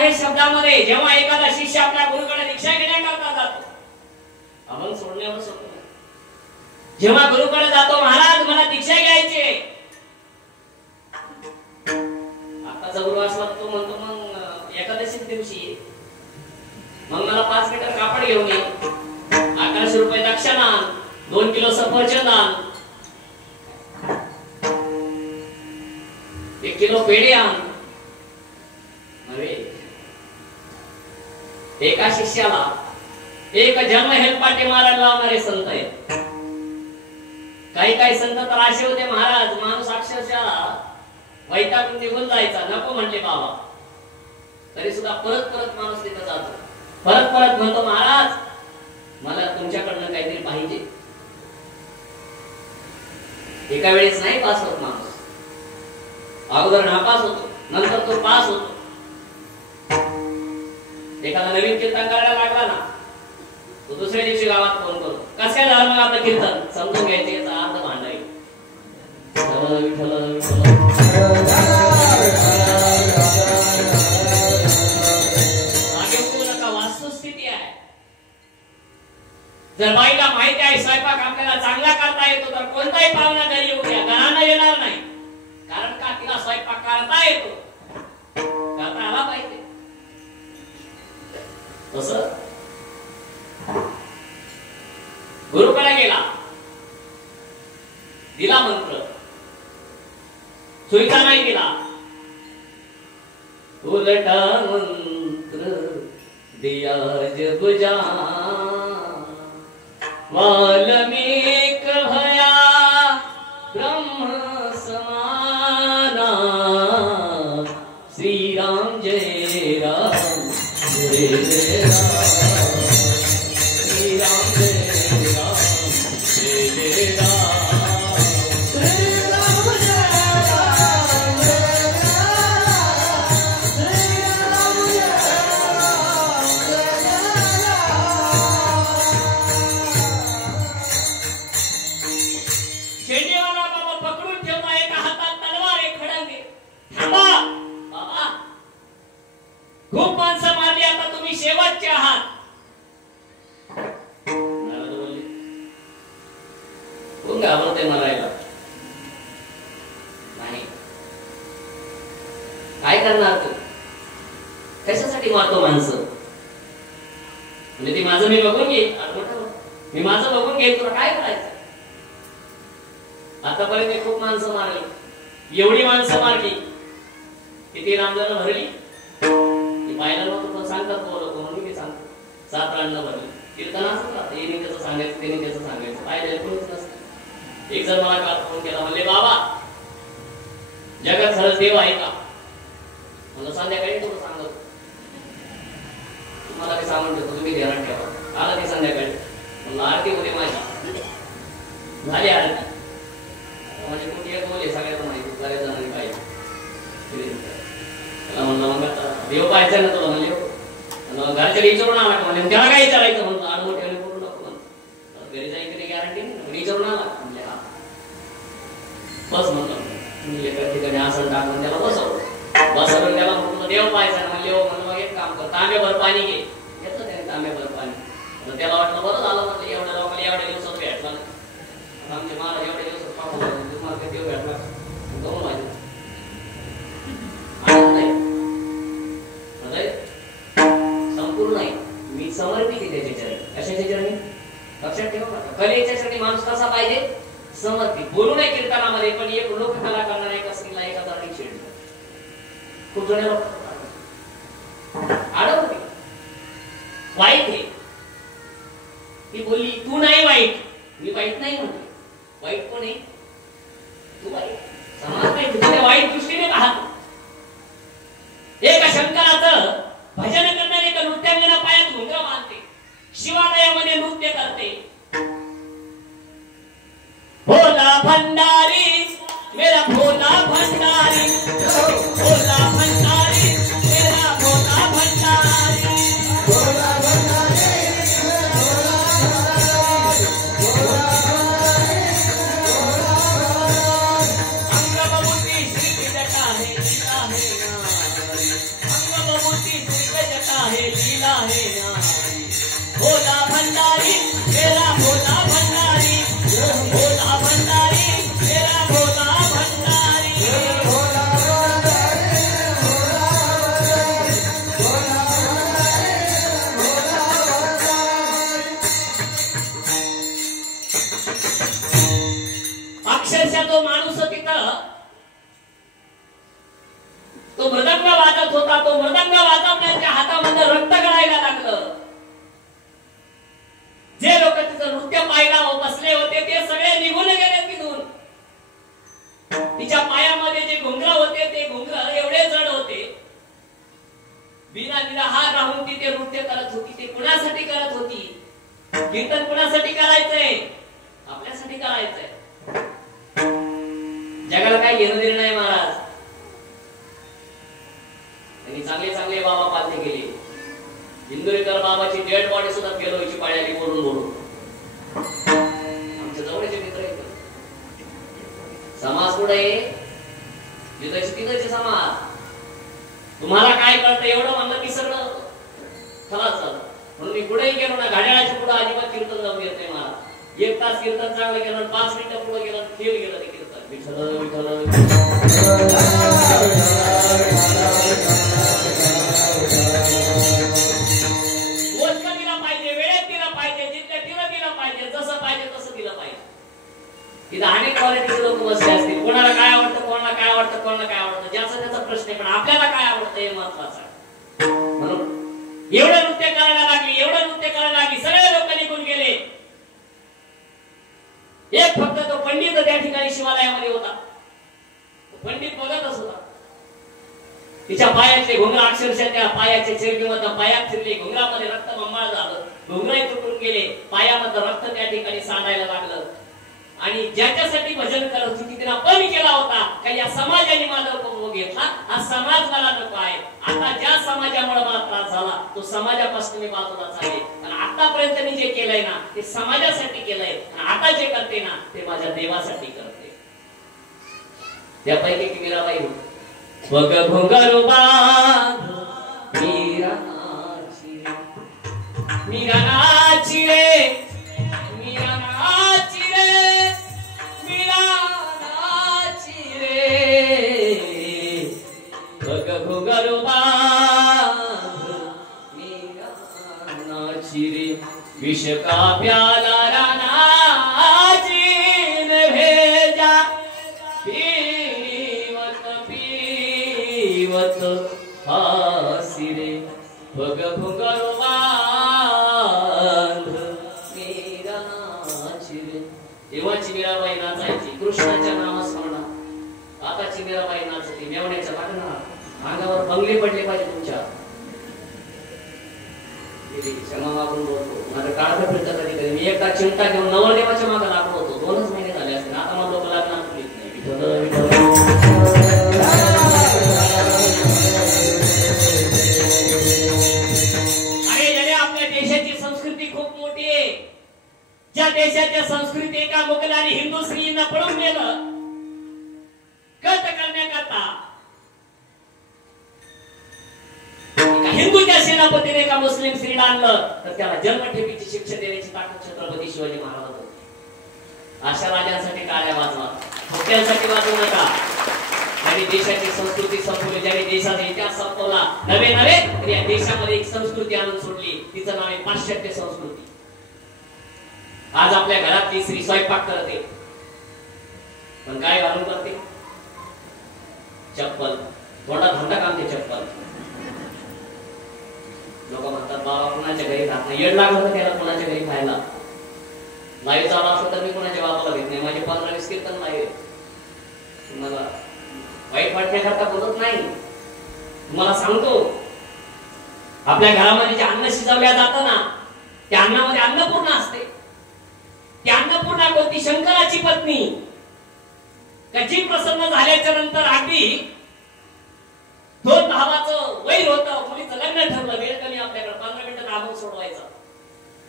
आहे शब्दामध्ये जेव्हा एखादा शिष्य आपल्या गुरुकडे दीक्षा घेण्याकरता जातो, अभंग सोडण्यावर सोडतो. जेव्हा गुरुकडे जातो, महाराज मला दीक्षा घ्यायची आहे, आताचा गुरु असला तो म्हणतो मग एकादशी दिवशी मग मला 5 मीटर कापड घेऊन ये, 1100 रुपये दक्षिणा, 2 किलो सफरचंद आण, 1 किलो पेढे आण. एका शिष्याला एक जन्म हेलपाटे मारायला लावणारे संत आहेत. काही संत तर असे होते, महाराज माणूस अक्षरशः वैतागून निघून जायचा, नको म्हणले बाबा, तरी सुद्धा परत माणूस तिथं जातो, परत म्हणतो महाराज मला तुमच्याकडनं काहीतरी पाहिजे. एका वेळेस नाही पास होत माणूस, अगोदर नापास होतो, नंतर तो पास होतो. एखादा नवीन कीर्तन करायला लागला ना, तो दुसऱ्या दिवशी गावात फोन करतो, कसं काय झालं मग आपलं कीर्तन, समजून घ्यायचे याचा अर्थ भांडाई. वास्तुस्थिती आहे. जर बाईला माहिती आहे स्वयंपाक आपल्याला चांगला करता येतो, तर कोणताही पाहुणा घरी येऊ द्या, घरानं येणार नाही. कारण का तिला स्वयंपाक करता येतो, करता आला पाहिजे. तसं गुरुकडे गेला, दिला मंत्र, सुईचा नाही दिला, उलटा मंत्र दिया जब जा वाल्मीक भया ब्रह्म समाना, श्री राम जय राम जय जय राम, श्री राम जय राम जय जय राम, श्री राम जय राम जय राम, श्री राम जय राम जय राम. शेंडेवाला बाबा पकडून ठेवला, एका हातात तलवार, एक खडांगे. थांबा बाबा, खूप माणसं मारली, आता तुम्ही शेवटचे आहात. कोण घाबरते मारायला? नाही. काय करणार तू? कशासाठी मारतो माणसं? म्हणजे ती माझं मी बघून घेईन, मी माझं बघून घेईन, तुला काय करायचं? आतापर्यंत मी खूप माणसं मारली, एवढी माणसं मारली, किती रामजन भरली पाहिला नव्हतं, पण सांगतात लोक म्हणून मी सांगतो. 7 रांना भरली. कीर्तन असं का, येणे त्याचं सांगायचं, त्याने त्याचं सांगायचं, पाहिजे कोणीच नसतं. एक जण मला काल फोन केला, म्हणले बाबा जगात खरंच देव आहे का? म्हणलं संध्याकाळी तुला सांगतो, तुम्हाला काही सांगून ठेवतो, तुम्ही ध्यानात ठेवा. आला ते संध्याकाळी, म्हणलं आरती होते माझी, झाली आरती. म्हणजे कुठे एक बोले सगळ्यात माहिती, बऱ्याच जणांनी पाहिजे. म्हणलं मग आता देव पाहायचं ना तुला, म्हणजे घरच्या विचारून आला, म्हणजे त्याला काय विचारायचं, म्हणतो आडमोठे करू नको, म्हणतो घरी जाईल की गॅरंटी नाही, विचारून आला. म्हणजे हा बस म्हणलं, एका ठिकाणी आसन टाकून त्याला बसवलं, त्याला म्हणतो देव पाहायचा ना, म्हणले हो. म्हणलं मग एक काम कर, तांब्याभर पाणी घे. घेतलं त्याने तांब्याभर पाणी. त्याला वाटलं बरं झालं, म्हटलं एवढ्या लोकांना एवढ्या दिवसात भेटला नाही, आमचे महाराज एवढ्या दिवसात पाहू तुम्हाला देव भेटला दोन माझे संपूर्ण आहे, मी समर्पित आहे त्याच्या चरणी. कशाच्या चरणी? लक्षात ठेवा बरं, कलेच्या चरणी माणूस कसा पाहिजे? समर्पित. बोलू नये कीर्तनामध्ये, पण एक लोककला करणारा एका स्त्रीला एका तरुणी छेडलं. खूप जण आडवते, वाईट आहे. ती बोलली तू नाही वाईट, मी वाईट नाही म्हणते. वाईट कोण आहे? तू वाईट. समाज नाही तुझ्या वाईट दृष्टीने पाहतो. एका शंकराचं भजन करणारे एका नृत्यांगना पायात घुंगरं बांधते, शिवालयामध्ये नृत्य करते. भोला भंडारी मेरा भोला भंडारी, भोला भंडारी मेरा भोला भंडारी, भोला भंडारी अंग बबूती श्री जटा है, अंग बबूती दिला है न्यारी भोला भंडारी मेरा भोला भंडारी भोला भंडारी मेरा भोला भंडारी भोला भंडारी भोला अक्षरशः तो माणूस तिथं तो मृदंग वाजत होता. तो मृदंग वाजवण्याच्या हातामध्ये रक्त गळायला लागलं. जे लोक तिचं नृत्य पाहायला बसले होते ते सगळे निघून गेले तिथून. तिच्या पायामध्ये जे घुंगर होते ते घुंगर एवढे जड होते. बिना निराहार राहून ती ते नृत्य करत होती. ते कुणासाठी करत होती? कीर्तन कुणासाठी करायचंय? आपल्यासाठी करायचंय. जगाला काय घेणं देणं नाही महाराज. त्यांनी चांगले चांगले बाबा पालथे केले. इंदुरीकर बाबाची डेड बॉडी सुद्धा फेलवायची पाळ्याली बोलून बोलून. आमच्या जवळचे मित्र आहेत. समाज पुढे जिथं तिथंचे समाज. तुम्हाला काय कळतं एवढं म्हणलं की सगळं खलास झालं. म्हणून मी पुढेही गेलो ना. घड्याळाच्या पुढे अजिबात कीर्तन जाऊन येत नाही मला. 1 तास कीर्तन चांगलं केलं 5 मिनिटं पुढे गेलं फेल गेलं ते कीर्तन. विठ्ठल विठ्ठल तिथं अनेक क्वालिटीचे लोक बसले असतील. कोणाला काय आवडतं कोणाला काय आवडतं कोणाला काय आवडतं ज्याचा त्याचा प्रश्न आहे. पण आपल्याला काय आवडतं हे महत्वाचं आहे. म्हणून एवढं नृत्य करायला लागली एवढं नृत्य करायला लागली. सगळे लोक निघून गेले. एक फक्त तो पंडित त्या ठिकाणी शिवालयामध्ये होता. पंडित बघतच होता. तिच्या पायातले घुंगर अक्षरशः त्या पायाच्या चेरगीमधून पायात फिरले. घुंगरामध्ये रक्त बंबाळ झालं. घुंगरही तुटून गेले. पायामध्ये रक्त त्या ठिकाणी सांडायला लागलं. आणि ज्याच्यासाठी भजन करत होती तिला पण केला होता का या समाजाने माझा उपभोग घेतला. हा समाज मला नको आहे. आता ज्या समाजामुळे मला त्रास झाला तो समाजापासून मी बाजूला चालेल. आणि आतापर्यंत मी जे केलंय ना ते समाजासाठी केलंय. आणि आता जे करते ना ते माझ्या देवासाठी करते. त्यापैकी की मीराबाई होती. बघ भोंगारो बांध मीरा नाची रे मीरा नाची रे मीरा नाची रे. बघ भोंगारो बांध मीरा नाची रे. विष का प्याला रानाची भेजा पीवत हासी रे. बघ भोंगारो बांध मीरा नाची रे. तेव्हाची मीराबाई नाचायची कृष्णाच्या नामस्मरणात. आताची मीराबाई नाचते मेवण्याच्या पाठीमागे. अंगावर बंगले पडले पाहिजे तुमच्या. क्षमा मागून बोलतो. माझं काळात फिरतं कधी कधी. मी एकदा चिंता घेऊन नवरदेवाच्या मागे लागलो होतो. 2च महिने झाले असते. आता मला लोक लागणार ज्या देशाच्या संस्कृती एका मुघलाने हिंदू स्त्रीला पळून नेलं कट करण्याकरता. हिंदूच्या सेनापतीने एका मुस्लिम स्त्रीला आणलं तर त्याला जन्मठेपीची शिक्षा देण्याची ताकद छत्रपती शिवाजी महाराज होते. अशा राजांसाठी टाळ्या वाजवा. भक्तांसाठी वाजवू नका. आणि देशाची संस्कृती संपवली. ज्याने देशाचा इतिहास संपवला नवे तर या देशामध्ये एक संस्कृती आणून सोडली. तिचं नाव आहे पाश्चात्य संस्कृती. आज आपल्या घरातली स्त्री स्वयंपाक करते पण काय घालून करते? चप्पल. थोडा धंदा कामते चप्पल. लोक म्हणतात बाबा कुणाच्या घरी राहत नाही. येड लागलं तर त्याला कुणाच्या घरी खायला. लाईव्ह चालू असलं तर मी कुणाच्या बाबाला घेत नाही. माझे 15-20 कीर्तन लाईव्ह. तुम्हाला वाईट वाटण्याकरता बोलत नाही. तुम्हाला सांगतो आपल्या घरामध्ये जे अन्न शिजवल्या जातं ना त्या अन्नामध्ये अन्नपूर्णा असते. ती अन्नपूर्णा कोणती? शंकराची पत्नी. कधी प्रसन्न झाल्याच्या नंतर अगदी 2 भावाचं वैर होतं. मुलीचं लग्न ठरलं. वेळ कमी आपल्याकडे 15 मिनिटं दाबून सोडवायचं.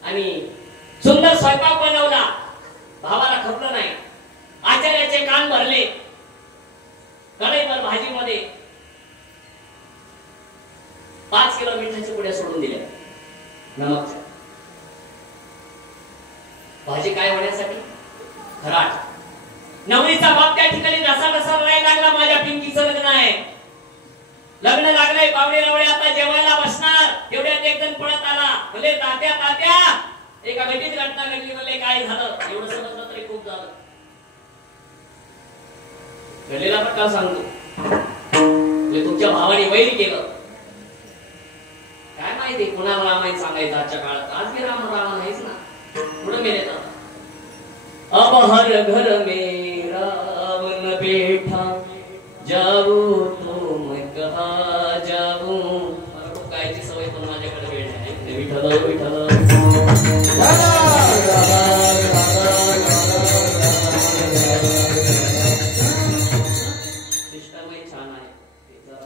आणि सुंदर स्वयंपाक बनवला. भावाला खपलं नाही. आचार्याचे कान भरले. कढईवर भाजीमध्ये 5 किलो मिठाच्या पुड्या सोडून दिल्या. नमक भाजी काय होण्यासाठी खराट. नवरीचा बाप त्या ठिकाणी रसा रडायला लागला, माझ्या पिंकीचं लग्न आहे, लग्न लागलंय, पावणे रवळे आता जेवायला बसणार. एवढ्यात एक जण पळत आला, म्हणजे तात्या तात्या एका घटीत घटना घडली. म्हणजे काय झालं एवढं समजलं तरी खूप झालं. घडलेला प्रकार सांगतो. म्हणजे तुमच्या भावाने वैर केलं, काय माहिती कुणाला रामायण सांगायचं आजच्या काळात. आज मी राम नाहीच ना, पुढे मेले तर अब हर घर में रावण बैठा जाऊ तुम कहा जाऊ. मला खूप गायची सवय पण माझ्याकडे वेळ नाही. विठ्ठल विठ्ठल सिस्टमही छान आहे,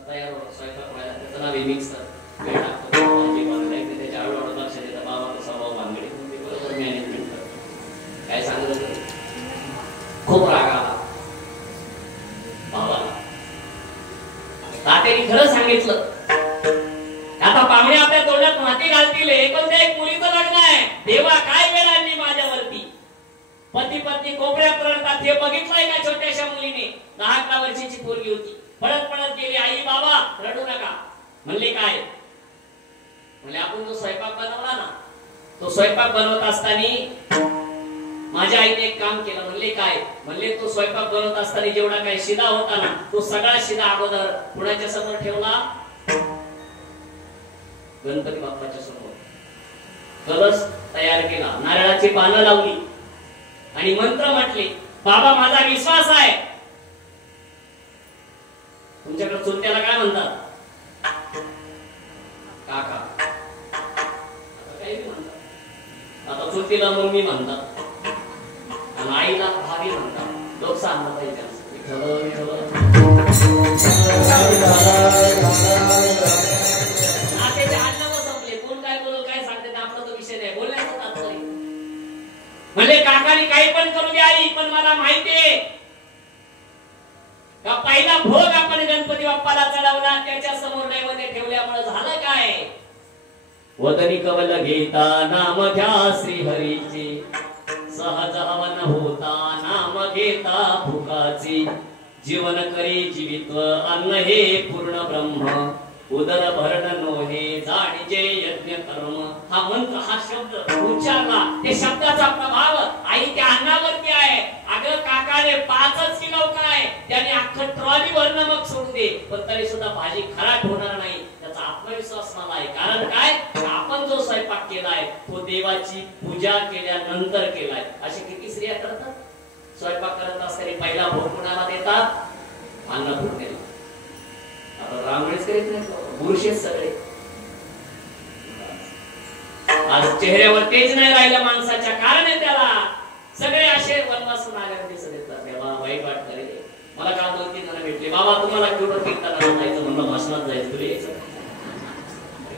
तयार होतो स्वयंपाक व्हायला. त्याचं नाव मिक्सर. वेळ लागतो भाजी बनवायला, त्याच्या आळूआळू लक्ष देतं. बाबाचा स्वभाव भांगडी, बरोबर मॅनेजमेंट करतो. काय सांगलं खूप राग आला भावाला. तात्याने खरं सांगितलं, आता पाहुणे आपल्या तोंडात माती घालतील. एकोणत्या एक मुलीचं लग्न आहे, देवा काय वेळ आणली माझ्यावरती. पती पत्नी कोपऱ्यात रडतात. हे बघितलंय का छोट्याशा मुलीने, 10-11 वर्षाची पोरगी होती, पळत पळत गेली. आई बाबा रडू नका. म्हणले काय? म्हणले आपण जो स्वयंपाक बनवला ना, तो स्वयंपाक बनवत असताना माझ्या आईने एक काम केलं. म्हणले काय? म्हणले तो स्वयंपाक बनवत असताना जेवढा काही शिदा होता ना, तो सगळा शिदा अगोदर कुणाच्या समोर ठेवला? गणपती बाप्पाच्या समोर. कलश तयार केला, नारळाची पानं लावली आणि मंत्र म्हटले. बाबा माझा विश्वास आहे. तुमच्याकडे चुलत्याला काय म्हणतात? काका. आता काही म्हणतात. आता चुलतीला मम्मी म्हणतात, आईला भाभी म्हणतात. लोक सांगतात संपले. कोण काय बोलू काय सांगते आपला तो विषय नाही, बोलण्याचा तात्पर्य. म्हणजे काकाने काही पण करू दे आई, पण मला माहितीये का पहिला भोग आपण गणपती बाप्पाला चढवला, त्याच्या समोर नैवेद्य ठेवल्यामुळे झालं काय? वदनी कवल घेता नाम घ्या श्रीहरीचे, सहज हवन होता नाम घेता भुकाचे. जीवन करी जीवित्व अन्न हे पूर्ण ब्रह्म, उदर भरण नोहे जाणीजे यज्ञ कर्म. हा मंत्र, हा शब्द उच्चारला, त्या शब्दाचा प्रभाव आई त्या अन्नावरती आहे. अगं काकाने 5च किलो काय, त्याने अख्खं ट्रॉली भर नमक सोडून दे, पण तरी सुद्धा भाजी खराट होणार नाही. त्याचा आत्मविश्वास मला आहे. कारण काय? आपण जो स्वयंपाक केलाय तो देवाची पूजा केल्यानंतर केलाय. असे किती स्त्रिया करतात? स्वयंपाक करत असताना पहिला भोग कुणाला देतात? अन्नपूर्णेला. आपण रांगोळीच करीत नाही, पुरुषच सगळे. आज चेहऱ्यावर तेज नाही राहिलं माणसाच्या, कारण आहे त्याला सगळे असे वनवासून आल्यावर दिसत येतात. तेव्हा वाईट वाटत रे. मला काल 2-3 जण भेटले, बाबा तुम्हाला केवढं कीर्तनाला जायचं, म्हणलं भाषणात जायचं, तुला यायचं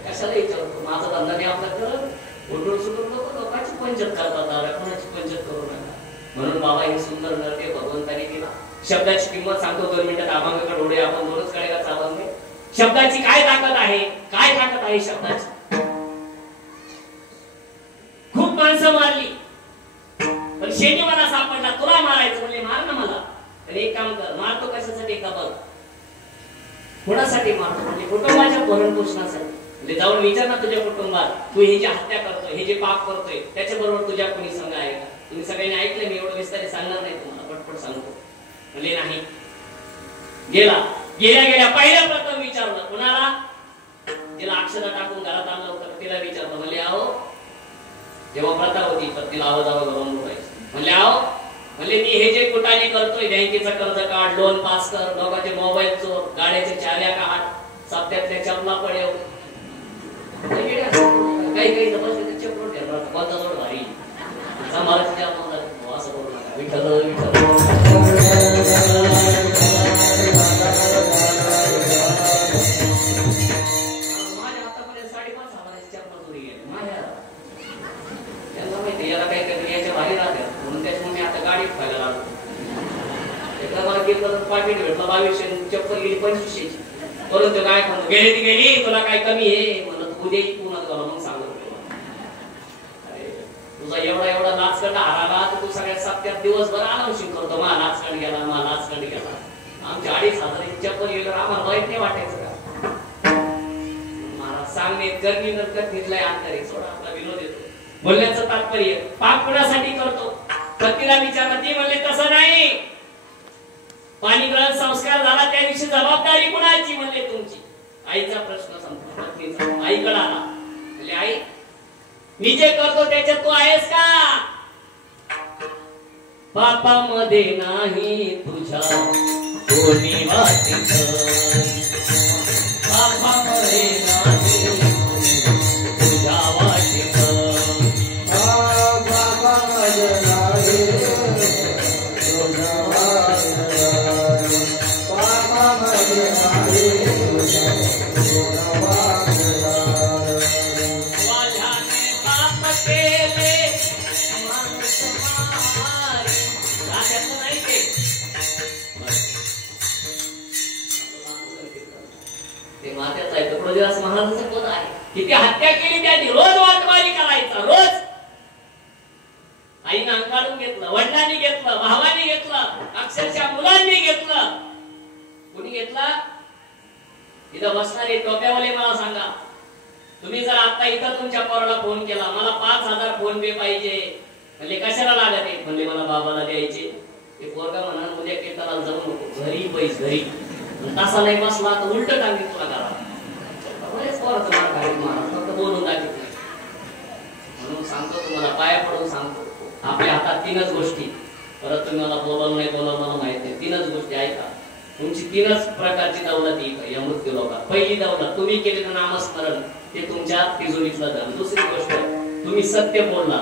कशाला विचारतो? माझा धंदा नाही आपला करत, उलटून सुटून नको, लोकांची पंचत करतात, कोणाची पंचत करू नका. म्हणून बाबा हे सुंदर नरते भगवंताने दिला. शब्दाची किंमत सांगतो 2 मिनिटात. अभंगाकडे डोळे आपण दोनच काढायचा अभंग. शब्दाची काय ताकद आहे, काय ताकद आहे शब्दाची. खूप माणसं मारली, पण शेती मला सापडला, तुला मारायचं म्हणजे मार ना मला. पण एक काम कर, मारतो कशासाठी का बघ, कोणासाठी मारतो? म्हणजे कुटुंबाच्या भरण पोषणासाठी. म्हणजे जाऊन विचार ना तुझ्या कुटुंबात, तू हे जे हत्या करतोय, हे जे पाप करतोय, त्याच्या बरोबर तुझ्या कोणी संघ आहे का? तुम्ही सगळ्यांनी ऐकलं, मी एवढं विस्तारित सांगणार नाही तुम्हाला, पटपट सांगतो. म्हणजे नाही. गेल्या पहिल्या प्रथम विचारलं कुणाला? तिला अक्षता टाकून घरात आणलं होतं, तिला विचारलं. म्हणले आहो, तेव्हा प्रथा होती पत्नीला आवाज घालून उठायचं. म्हणले आहो, म्हणले मी हे जे कुटाने करतोय, बँकेचं कर्ज काढ, लोन पास कर, लोकांचे मोबाईल चोर, गाड्याच्या चाव्या काढ, सप्त्यातल्या चपला पडेव, काही जबरदस्त चपलो ठेवला, कोणता जोड भारी समाजाच्या असं करू नका. विठ्ठल विठ्ठल. माझ्या आतापर्यंत 5.5 हजाराची चपला चोरी गेली माझ्या. त्यांना माहिती याला काही कधी याच्या भारी राहतात, म्हणून त्याच्यामुळे मी आता गाडी खायला लागलो. एका मला गेलं पाकिट भेटलं 2200, चप्पल गेली 2500ची. परंतु काय म्हणतो, गेली ती गेली, तुला काय कमी आहे म्हणत, उद्या पुन्हा तुला मग सांगतो. तुझा एवढा नाचखंड हराला तर तू सगळ्या सप्त्यात दिवसभर आरामशीर करतो. मा नाचखंड गेला, मा नाचखंड गेला. आमच्या 2,500 चप्पल गेल्यावर आम्हाला वाईट नाही वाटायचं का? महाराज सांगणे करणी नंतर तिथलाय अंतरी सोडा, आपला विनोद येतो. बोलण्याचं तात्पर्य पाप कुणासाठी करतो? पत्नीला विचारलं, ती म्हणले तसं नाही. पाणी गळत संस्कार झाला त्या दिवशी जबाबदारी कुणाची? म्हणले तुमची. आईचा प्रश्न संपला. पत्नीचा आईकडे आला, म्हणले आई मी जे करतो त्याच्यात तू आहेस का? पापामध्ये नाही तुझ्या कोणी वाटेत, पापामध्ये नाही तुझ्या वाटेत, पापामध्ये नाही तुझ्या वाटेत, पापामध्ये नाही तुझ्या वाटेत. वाल्याने पाप केले माणूस मारी. गाण्यातलं नाही ते. ते मात्याचं आहे. तुकडोजीदास महाराजांचं पद आहे की ती हत्या केली त्याने रोज वाटमारी करायचा. रोज आईनं अंगाडून घेतलं, वडिलांनी घेतलं, भावाने घेतलं, अक्षरशः मुलांनी घेतलं. कुणी घेतला? इथं बसणारे टोप्यावाले मला सांगा, तुम्ही जर आता इथं तुमच्या पोराला फोन केला, मला 5,000 फोन पे पाहिजे, म्हणजे कशाला लागत आहे? म्हणजे मला बाबाला द्यायचे. ते पोरगा म्हणा उद्या कीर्तनाला जाऊ नको, घरी पैस घरी. तसा नाही बसला तर उलट टांगेल तुला करा. बरेच पोरं तुम्हाला काही महाराज फक्त बोलून दाखवत. म्हणून सांगतो तुम्हाला, पाया पडून सांगतो, आपल्या हातात 3च गोष्टी. परत तुम्ही मला बोलावलं नाही बोलावलं मला माहित नाही. 3च गोष्टी ऐका. तुमची 3च प्रकारची दौलत ही या मृत्यू लोकात. पहिली दौलत तुम्ही केलेलं नामस्मरण, ते तुमच्या तिजोरीतलं धन. दुसरी गोष्ट तुम्ही सत्य बोलला.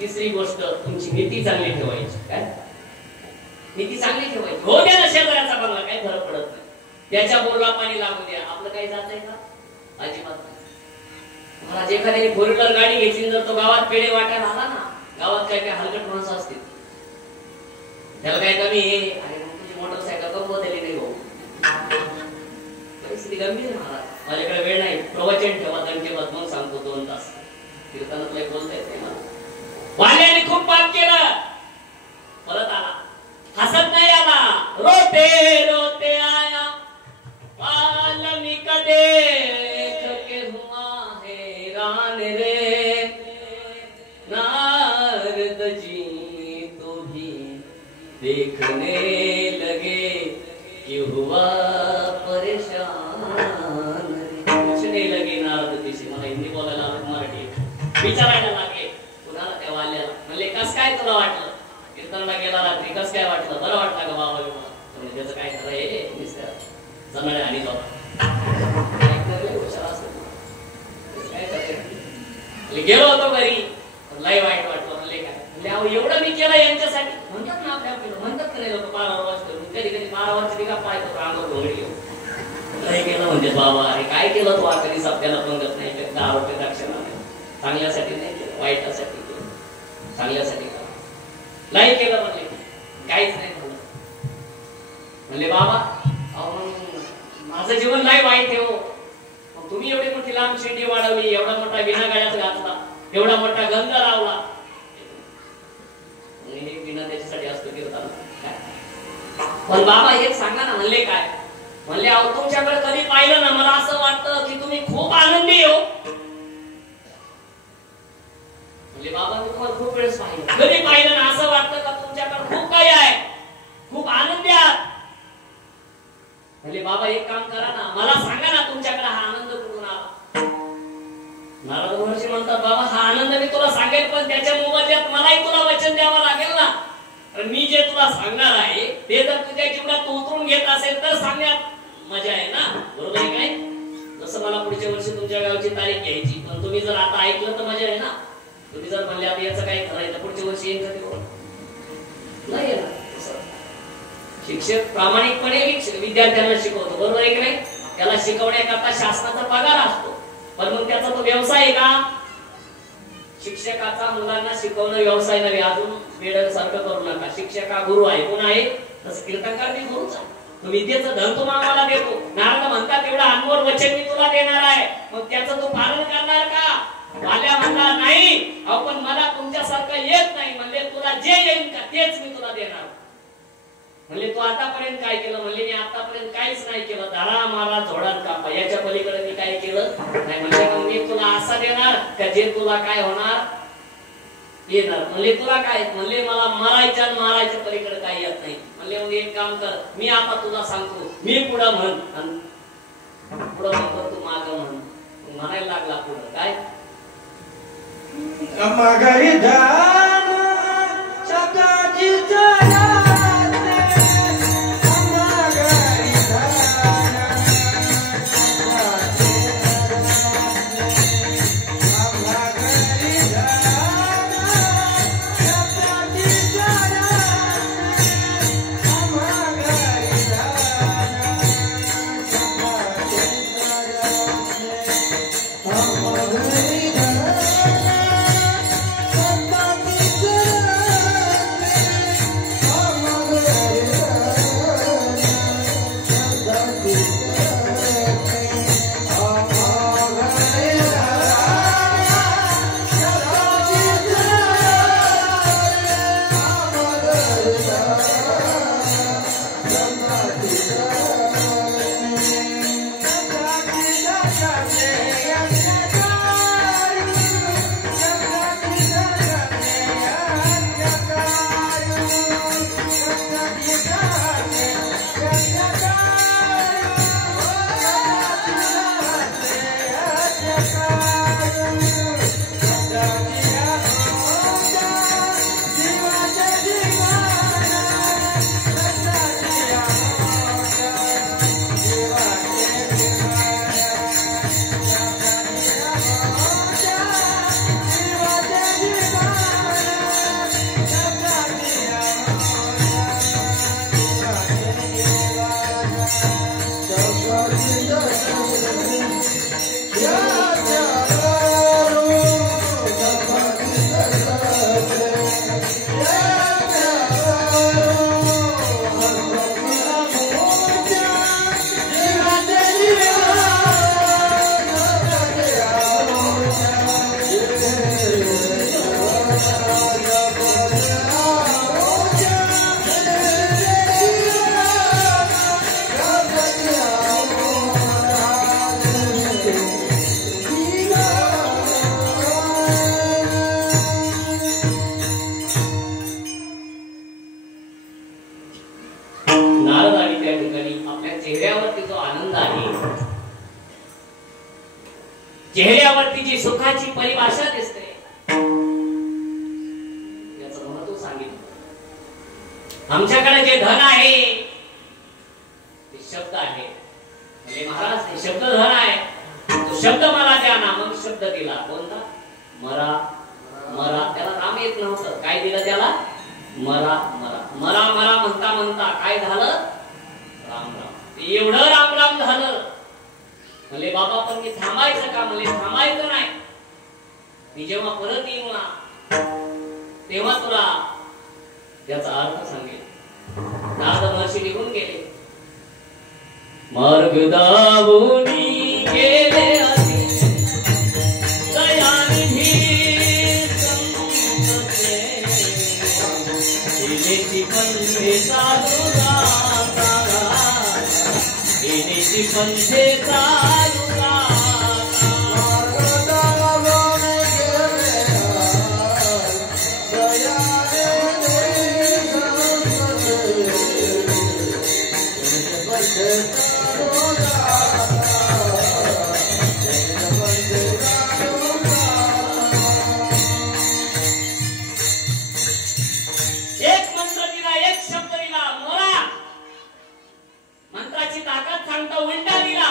तिसरी गोष्ट तुमची नीती चांगली ठेवायची. काय नीती चांगली ठेवायची? हो द्या ना शेजाऱ्याचा बंगला, काही फरक पडत नाही. त्याच्या बोलला पाणी लागू द्या. आपलं काही जात आहे का? अजिबात नाही. मला जे एखाद्याने 4 व्हीलर गाडी घेतली, जर तो गावात पेढे वाटायला आला ना, गावात काय काय हलकट माणसं असतील, त्याला काय कमी आहे, अरे तुझी मोटरसायकल कम बदलली नाही भाऊ. परिस्थिती गंभीर आहे महाराज. माझ्याकडे वेळ नाही. प्रवचन ठेवा, दणके बदलून सांगतो 2 तास. कीर्तनात बोलता येत नाही मला. वाल्याने खूप पाप केलं, परत आला, हसत नाही आला, रोते रोते आया. वाल्मीक देख के हुआ हैरान रे, नारद जी तो भी देखने लगे कि हुआ परेशान. पूछने लगे नारद जी से, मला हिंदी बोलायला आलं, मराठी विचारायला लागे कुणाला? त्या वाल्याला. म्हणले कस काय तुला वाटलं? कीर्तनला गेला रात्री, कस काय वाटलं? बरं वाटलं का बाबा? म्हणजे त्याचं काय खरं आहे? जमणे आणि गेलो होतो घरी, लय वाईट वाटलं. म्हणले काय? म्हणले अहो एवढं मी केलं यांच्यासाठी. म्हणतात ना आपल्या केलं, म्हणतात का नाही लोक 12 वर्ष करून. कधी कधी 12 वर्ष का पाहतो अंगावर घोंगडी घेऊन काय केलं म्हणजे बाबा, अरे काय केलं तू? कधी सप्त्याला पंगत नाही, 10 रुपये दक्षिणा नाही. चांगल्यासाठी नाही केलं, वाईटासाठी केलं. चांगल्यासाठी केलं, नाही केलं. म्हणले काहीच नाही झालं. म्हणले बाबा माझं जीवन नाही वाईट आहे हो. तुम्ही एवढी मोठी लांब शेंडी वाढवली, एवढा मोठा विना गाड्यात घातला, एवढा मोठा गंध लावला, हे विना त्याच्यासाठी असतो कीर्तन. पण बाबा एक सांगा ना. म्हणले काय? म्हणले अहो तुमच्याकडे कधी पाहिलं ना, मला असं वाटतं की तुम्ही खूप आनंदी हो. म्हणले बाबा मी तुम्हाला खूप वेळेस पाहिलं, कधी पाहिलं ना असं वाटतं का तुमच्याकडे खूप काही आहे, खूप आनंदी आहात. म्हणले बाबा एक काम करा ना, मला सांगा ना तुमच्याकडे हा आनंद कुठून आला? नारद महर्षी म्हणतात बाबा हा आनंद मी तुला सांगेल, पण त्याच्या मोबदल्यात मलाही तुला वचन द्यावं लागेल ना. कारण मी जे तुला सांगणार आहे ते जर तुझ्या जीवनात तू उतरून घेत असेल तर सांगण्यात मजा आहे ना, बरोबर आहे काय? जसं मला पुढच्या वर्षी तुमच्या गावची तारीख घ्यायची, पण तुम्ही जर आता ऐकलं तर मजा आहे ना. तुम्ही जर म्हणले आता याचं काय करायचं, पुढच्या वर्षी येईल का ते? नाही येणार. शिक्षक प्रामाणिकपणे विद्यार्थ्यांना शिकवतो, बरोबर आहे की नाही? त्याला शिकवण्याकरता शासनाचा पगार असतो, पण मग त्याचा तो व्यवसाय आहे का? शिक्षकाचा मुलांना शिकवणं व्यवसाय नव्हे. अजून वेड्यासारखं करू नका. शिक्षक हा गुरु आहे. कोण आहे? तसं कीर्तनकार बी गुरुच आहे. तो विद्येचं धन तू आम्हाला देतो. नारद म्हणतात एवढं अनमोल वचन मी तुला देणार आहे, मग त्याचं तू पालन करणार का? वाल्या म्हणला नाही. अहो पण मला तुमच्या तुला जे येईल का तेच मी तुला देणार. म्हणले तू आतापर्यंत काय केलं? म्हणले मी आतापर्यंत काहीच नाही केलं. धरा मारा झोडात कापा, याच्या पलीकडे मी काय केलं नाही. म्हणजे मग मी तुला असा देणार का जे तुला काय होणार येणार. म्हणले तुला काय? म्हणले मला मारायच्या आणि मारायच्या पलीकडे काही येत नाही. म्हणले मग एक काम कर, मी आता तुला सांगतो, मी पुढं म्हण. पुढं म्हणतो तू माग म्हण. म्हणायला लागला पुढं काय? माघारी धाम सकाळची चढाते, माघारी धाम माघारी धाम सकाळची चढाते, माघारी चेहऱ्यावरती जी सुखाची परिभाषा दिसते याचं महत्व सांगितलं. आमच्याकडे जे धन आहे ते शब्द आहे. म्हणजे महाराज हे शब्द धन आहे, तो शब्द मला द्या ना. मग शब्द दिला कोणता? मरा. मरा त्याला राम येत नव्हतं. काय दिलं त्याला? मरा. मरा मरा मरा म्हणता म्हणता काय झालं? राम राम. एवढं राम राम झालं. म्हणले बाबा पण मी थांबायचं का? म्हणले थांबायचं नाही. मी जेव्हा परत येईन ना तेव्हा तुला याचा अर्थ सांगेल. नारद महर्षी निघून गेले. मार्ग दावूनी गेले अति दयानिधी संतसे, दिनेची पंथे चालू राता, दिनेची पंथे चालू राता. मार्ग दावूनी गेले दयानिधी संतसे, एक मंत्र दिला, एक शब्द दिला, मोरा. मंत्राची ताकद सांगता उलटा दिला.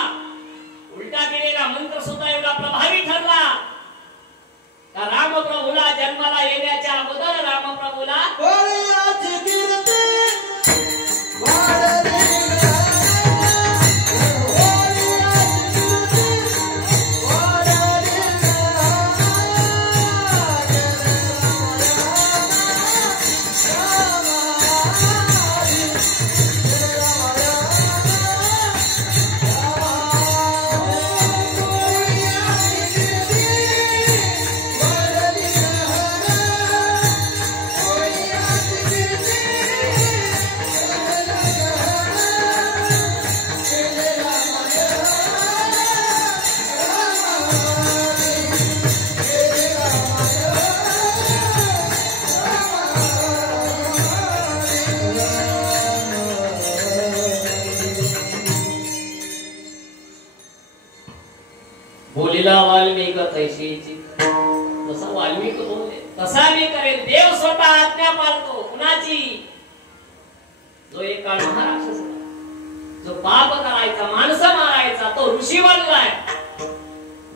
घ्यायची. जसा वाल्मिक बोलले तसा मी करेल. देव स्वतः आज्ञा पाळतो. कुणाची? जो एक काळ महाराक्षस होता, जो पाप करायचा, माणसं मारायचा, तो ऋषी बनलाय.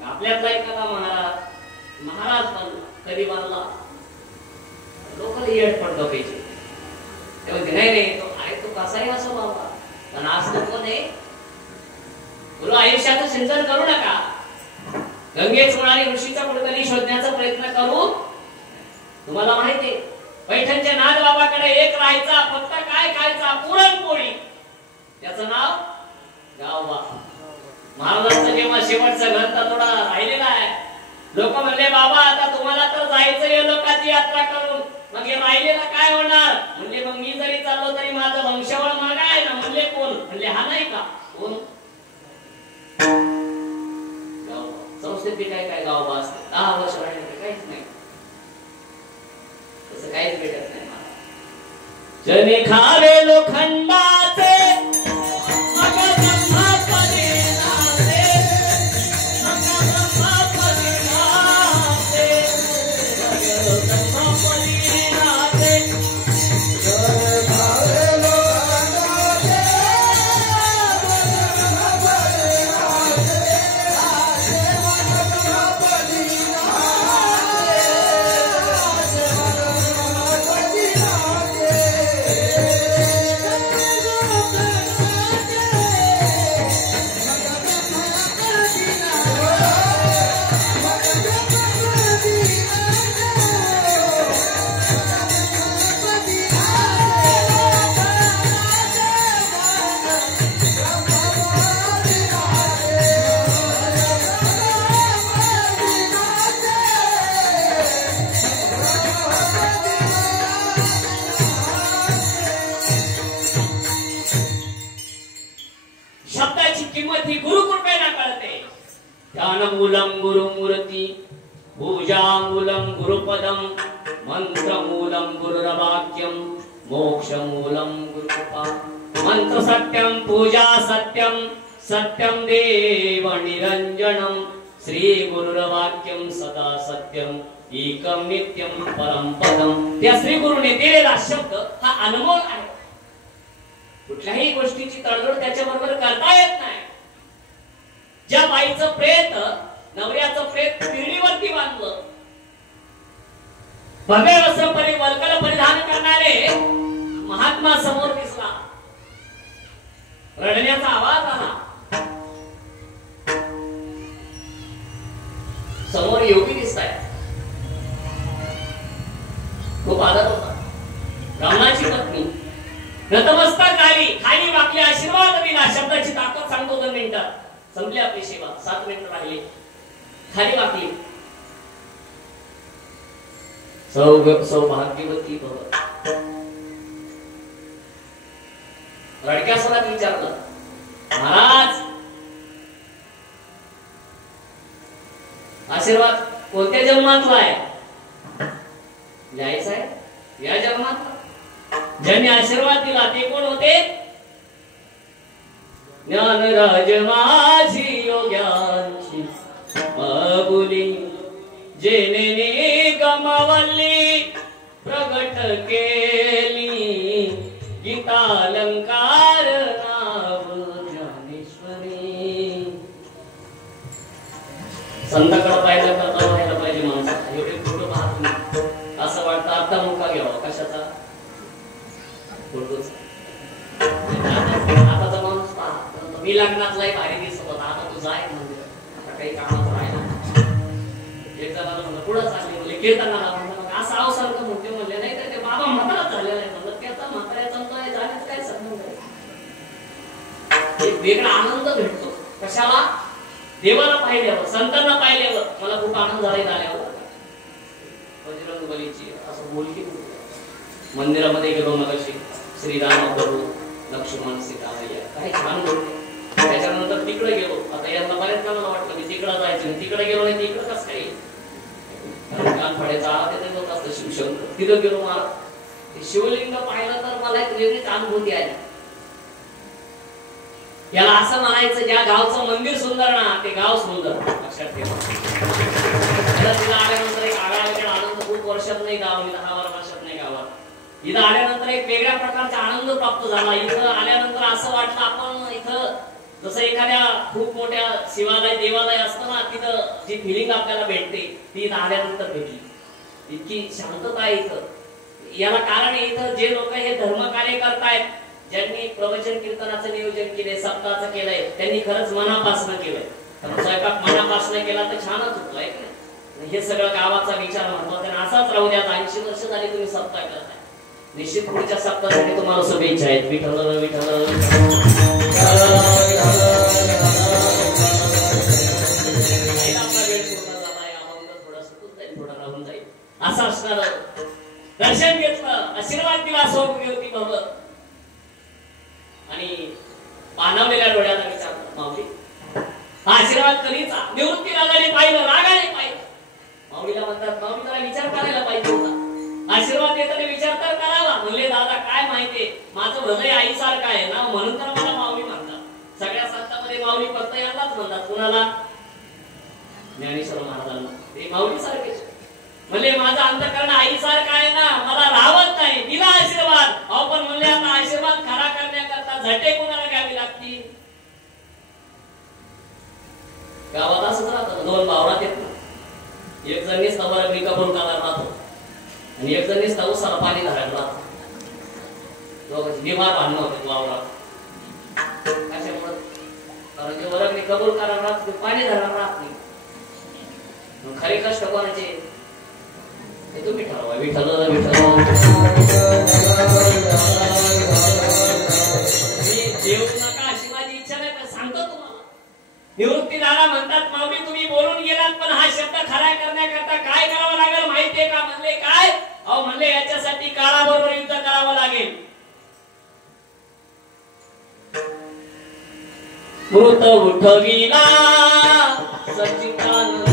आपल्यातला एखादा महाराज बनला. कधी बनला? लोकांना येड पडतो पाहिजे. नाही तो आहे, तो कसाही असो बाबा, पण आज तो कोण आहे? बोलो आयुष्याचं चिंतन करू नका. गंगेच म्हणाली ऋषीचा कुठेतरी शोधण्याचा प्रयत्न करू. तुम्हाला माहिती पैठणच्या नाथ बाबाकडे एक राहायचा, फक्त काय खायचा? पुरणपोळी. त्याचं नाव गावबा. महाराजांचं जेव्हा शेवटचा ग्रंथ थोडा राहिलेला आहे, लोक म्हणले बाबा आता तुम्हाला तर जायचंय लोकांची यात्रा करून, मग हे राहिलेलं काय होणार? म्हणजे मग मी जरी चाललो तरी माझं वंशावळ मागा आहे ना. म्हणले कोण? म्हणले हा नाही का? कोण? संस्कृती काय काय गावबा असते. 10 वर्ष राहिले काहीच नाही, तसं काहीच भेटत नाही. जने खावे लोखंडाचे मूलम गुरुमूर्ति पूजा मूलम गुरुपदम मंत्र मूलम गुरुर्वाक्यम मोक्ष मूलम गुरुकृपा. मंत्र सत्यम पूजा सत्यम सत्यम देव निरंजनम श्री गुरुर्वाक्यम सदा सत्यम एकम नित्यम परम पदम. त्या श्री गुरुने दिलेला शब्द हा अनमोल आहे. कुठल्याही गोष्टीची तडजोड त्याच्याबरोबर करता येत नाही. ज्या बाईचं प्रेत, नवऱ्याचं प्रेत पिरडीवरती बांधलं, भव्य वस्त्र वल्कल परिधान करणारे महात्मा समोर दिसला. रडण्याचा आवाज आला. समोर योगी दिसताय. खूप आदर होता. ब्राह्मणाची पत्नी नतमस्तक झाली, खाली वाकली, आशीर्वाद दिला. शब्दाची ताकद सांगतो 2 मिनिटात. संपली आपली सेवा. 7 मिनिट राहिले. खाली वाकली. सौभाग्यवती भव. रडक्या स्वरात विचारलं, महाराज आशीर्वाद कोणत्या जन्मातला आहे? जायचं आहे या जन्मातला. ज्यांनी आशीर्वाद दिला ते कोण होते? ज्ञानराज माझी योग्यांची मागुली, जेने गमावली प्रगट केली, गीतालंकार नाव ज्ञानेश्वरी. संताकडे पाहिलं करता व्हायला पाहिजे माणसं. एवढे फोटो पाहत नाही असं वाटतं आता मुका घ्यावा. कशाचा? फोटोचा. आताचा माणूस पहा, मी लग्नातलाही भारी दिसत होता, आता तू जाय म्हणजे आता काही कामाचं राहिलं. एक जणाला म्हणलं पुढं चालले, म्हणजे कीर्तनाला म्हणलं असं आवसारखं म्हणते. म्हणले नाही तर ते बाबा म्हातारा झालेला आहे. म्हणलं त्याचा म्हाताऱ्याचा जाण्यात काय संबंध आहे? एक वेगळा आनंद भेटतो. कशाला? देवाला पाहिल्यावर, संतांना पाहिल्यावर. मला खूप आनंद झाला आल्यावर. बजरंग बलीची असं मुलगी मंदिरामध्ये गेलो मगाशी. श्रीराम प्रभू लक्ष्मण सीतामय्या काही छान बोलते. त्याच्यानंतर तिकडे गेलो. आता यांना बऱ्याच मला वाटलं मी तिकडे जायचं, तिकडे गेलो नाही. तिकडे कसं काही कानफड्याचा आवाज येत होता असतं शिवशंकर. तिथं गेलो. मला शिवलिंग पाहिलं तर मला एक वेगळीच अनुभूती आली. याला असं म्हणायचं, ज्या गावचं मंदिर सुंदर ना ते गाव सुंदर. लक्षात ठेवा. इथं आल्यानंतर एक वेगळ्या प्रकारचा आनंद प्राप्त झाला. इथं आल्यानंतर असं वाटलं आपण इथं जसं एखाद्या खूप मोठ्या शिवालय देवालय असतं ना, तिथं जी फिलिंग आपल्याला भेटते ती इथं आल्यानंतर भेटली. इतकी शांतता आहे इथं. याला कारण इथं जे लोक हे धर्म कार्य करतायत, ज्यांनी प्रवचन कीर्तनाचं नियोजन केलंय, सप्ताहाचं केलंय, त्यांनी खरंच मनापासून केलंय. कारण स्वयंपाक मनापासून केला तर छानच होतो आहे का. हे सगळं गावाचा विचार महत्वाचा असाच राहू द्या. 80 वर्ष झाली तुम्ही सप्ताह करताय. निश्चित पुढच्या सप्ताहासाठी तुम्हाला शुभेच्छा आहेत. विठ्ठल विठ्ठल असं असणार. दर्शन घेतलं, आशीर्वाद दिला होती बाबा आणि पाणवलेल्या डोळ्याला विचारलं माऊली हा आशीर्वाद कधीचा. निवृत्ती रागाने पाहिलं, रागाने पाहिलं. माऊलीला म्हणतात माऊली त्याला विचार करायला पाहिजे होता. आशीर्वाद देताना विचार तर करावा. म्हणले दादा काय माहितीये माझं हृदय आईसारखं आहे ना, म्हणून तर मला माऊली म्हणतात. सगळ्या संतांमध्ये माऊली फक्त यांनाच म्हणतात. कुणाला? ज्ञानेश्वर महाराजांना. ते माऊली सारखेच म्हणले माझा अंतःकरण आईसारखं आहे ना, मला राहत नाही. दिला आशीर्वाद. अहो पण म्हणले आता आशीर्वाद खरा करण्याकरता झटे कोणाला घ्यावी लागतील. गावात असंच राहतं. 2 वावरात येत ना, एक जण नुसता वरगणी कबूल करायला राहतो आणि एक जण नुसता उसाला पाणी घालायला राहतो. दोघांची निभार भांडणं होते वावरात. कशामुळे? कारण जे वरगणी कबूल करायला राहत ते पाणी घालायला राहत नाही. मग खरे कष्ट कोणाचे हे तुम्ही ठरवा. विठ्ठल विठ्ठल देऊ नका अशी माझी इच्छा नाही, पण सांगतो तुम्हाला. निवृत्ती दादा म्हणतात माऊली तुम्ही बोलून गेलात, पण हा शब्द खरा करण्याकरता काय करावं लागेल माहितीये का? म्हणले काय? अहो म्हणले याच्यासाठी काळाबरोबर युद्ध करावं लागेल. मृत उठविला सच्चिदानंद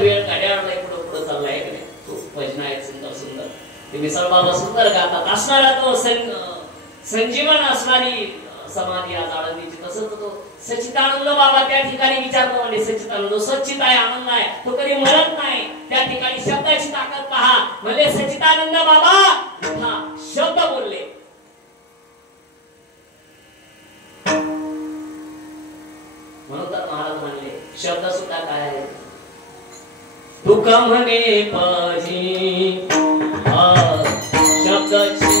वेळ गाड्याला पुढे पुढे चाललाय की नाही. खूप भजन आहेत सुंदर सुंदर. ते मिसळ बाबा सुंदर गातात. असणारा तो संजीवन असणारी समाधी आज आळंदीची. तसंच तो सच्चिदानंद बाबा त्या ठिकाणी विचारतो म्हणजे सच्चिदानंद सच्चित आहे, आनंद आहे, तो कधी मरत नाही. त्या ठिकाणी शब्दाची ताकद पहा. म्हणजे सच्चिदानंद बाबा हा शब्द बोलले. म्हणून तर महाराज म्हणले शब्द सुद्धा काय आहे. तुका म्हणे पाजी शब्दाची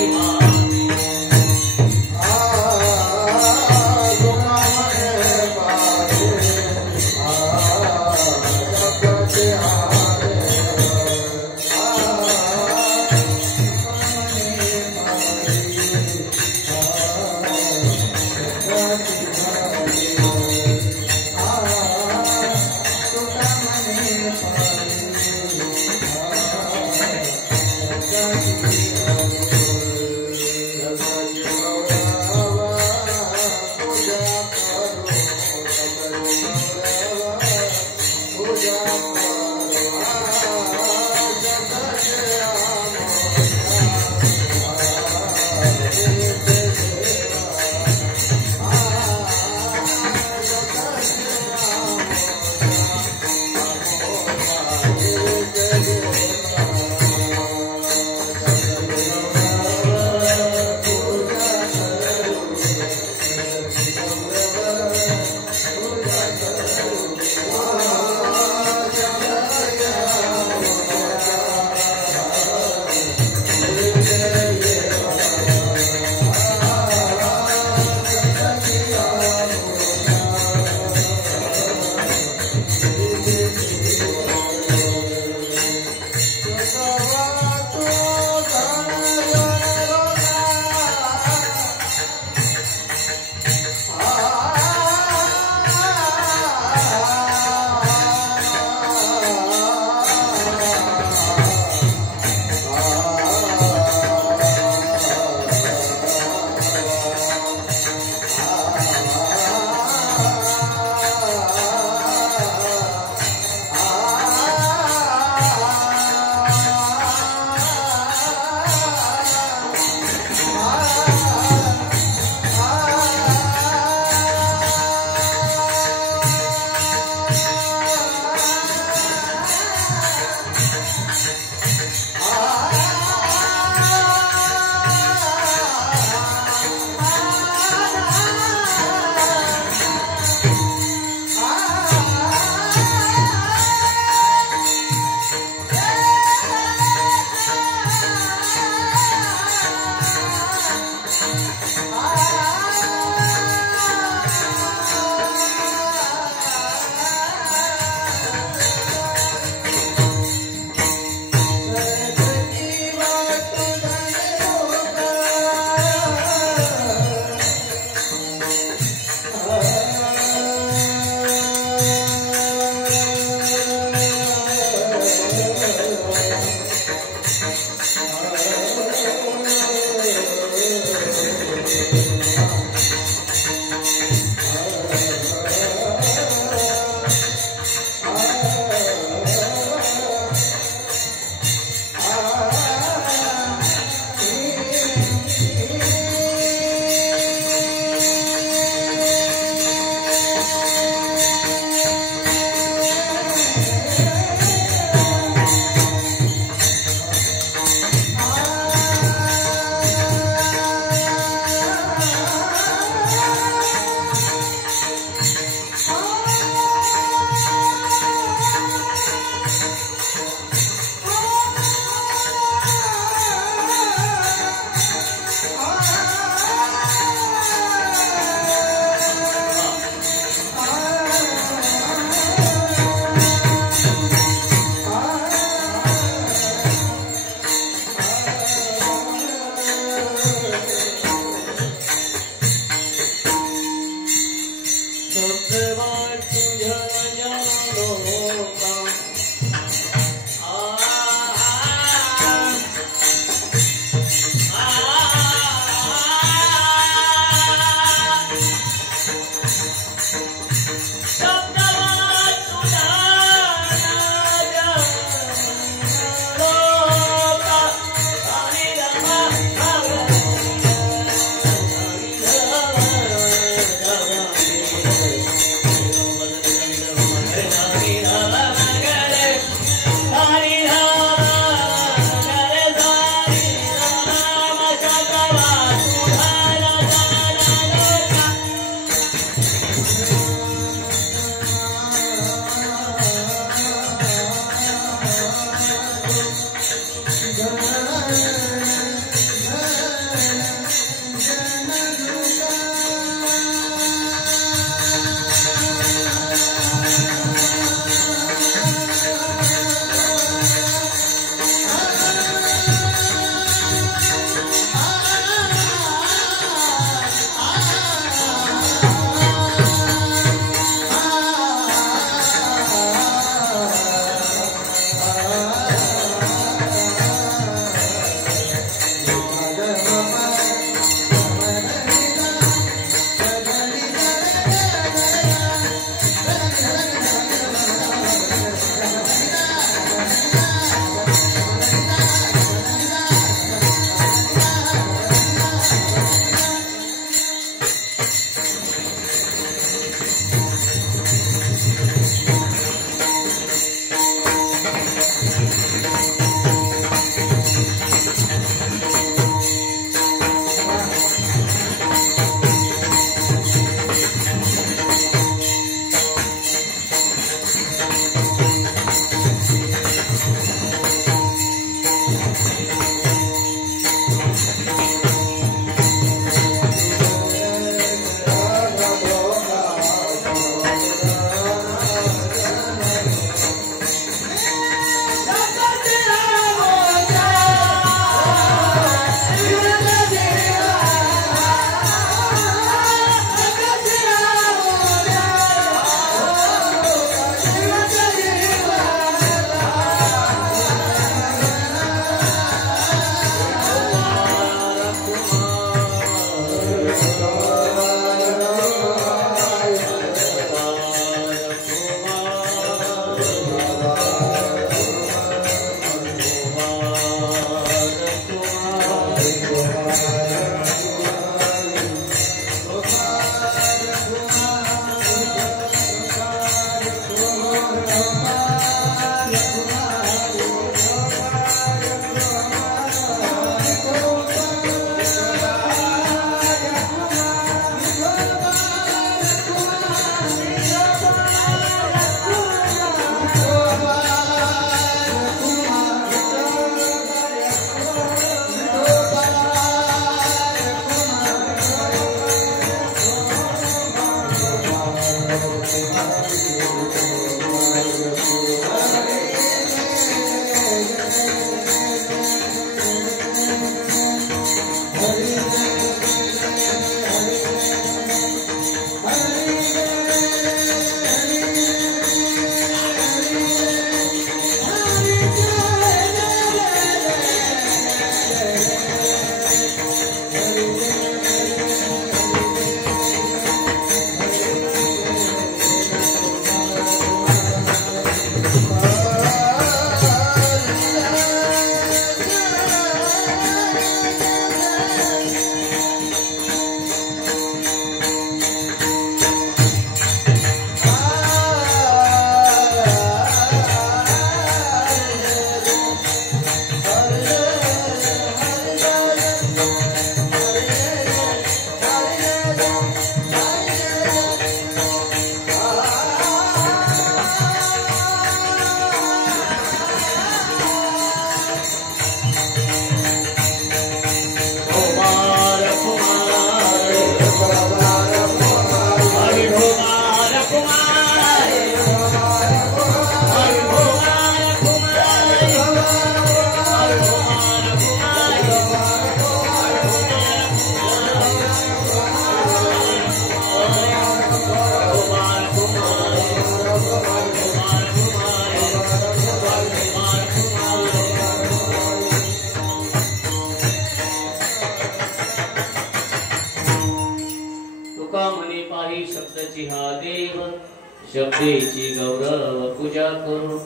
शब्देची गौरव पूजा करू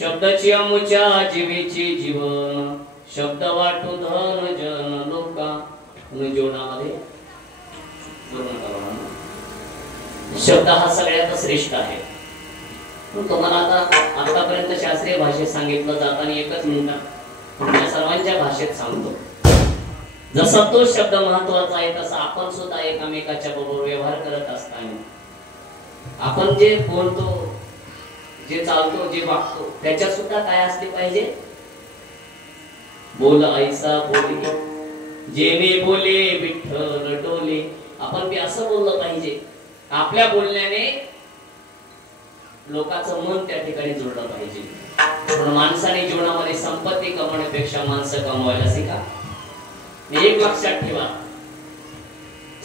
शब्दाची अमुच्या जीवेची जीवन शब्द वाटू धन जन लोका जीवनामध्ये शब्द हा सगळ्यात श्रेष्ठ आहे. तुम्हाला आतापर्यंत शास्त्रीय भाषेत सांगितलं जाताना एकच मिनिटात तुमच्या सर्वांच्या भाषेत सांगतो. जसा तो शब्द महत्वाचा आहे तसा आपण सुद्धा एकमेकाच्या बरोबर व्यवहार करत असताना आपण जे बोलतो जे चालतो जे वागतो त्याच्यात सुद्धा काय असले पाहिजे. बोल ऐसा बोले जेने बोले विठ्ठल टोले. आपण बी असं बोललं पाहिजे. आपल्या बोलण्याने लोकांचं मन त्या ठिकाणी जुळलं पाहिजे. म्हणून माणसाने जीवनामध्ये संपत्ती कमवण्यापेक्षा माणसं कमवायला शिका. एक लक्षात ठेवा,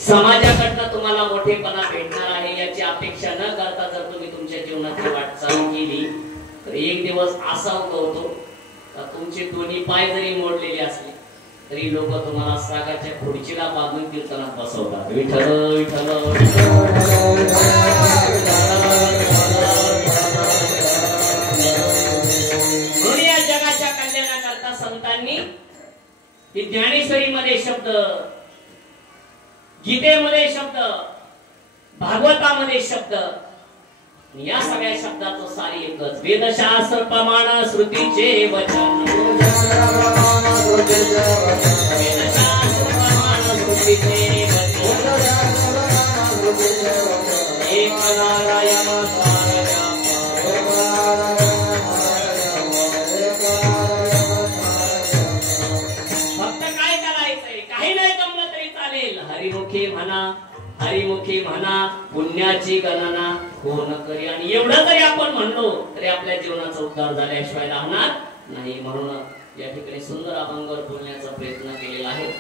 समाजाकडनं तुम्हाला मोठेपणा भेटणार आहे याची अपेक्षा न करता जर तुम्ही तुमच्या जीवनाची वाटचाल केली तर एक दिवस असा उगवतो तर तुमचे दोन्ही पाय जरी मोडलेले असले तरी लोक तुम्हाला सागाच्या खुर्चीला बांधून कीर्तनात बसवतात. विठ्ठल विठ्ठल म्हणून या जगाच्या कल्याणाकरता संतांनी ज्ञानेश्वरीमध्ये शब्द, गीतेमध्ये शब्द, भागवतामध्ये शब्द, या सगळ्या शब्दाचं सारी एकच. वेदशास्त्र प्रमाण श्रुतीचे वचन, वेदशास्त्र प्रमाण श्रुतीचे वचन, एक नारायण हरिमुखी म्हणा, हरिमुखी म्हणा, पुण्याची गणना कोण करी. आणि एवढं जरी आपण म्हणलो तरी आपल्या जीवनाचा उद्धार झाल्याशिवाय राहणार नाही. म्हणून या ठिकाणी सुंदर अभंगावर बोलण्याचा प्रयत्न केलेला आहे.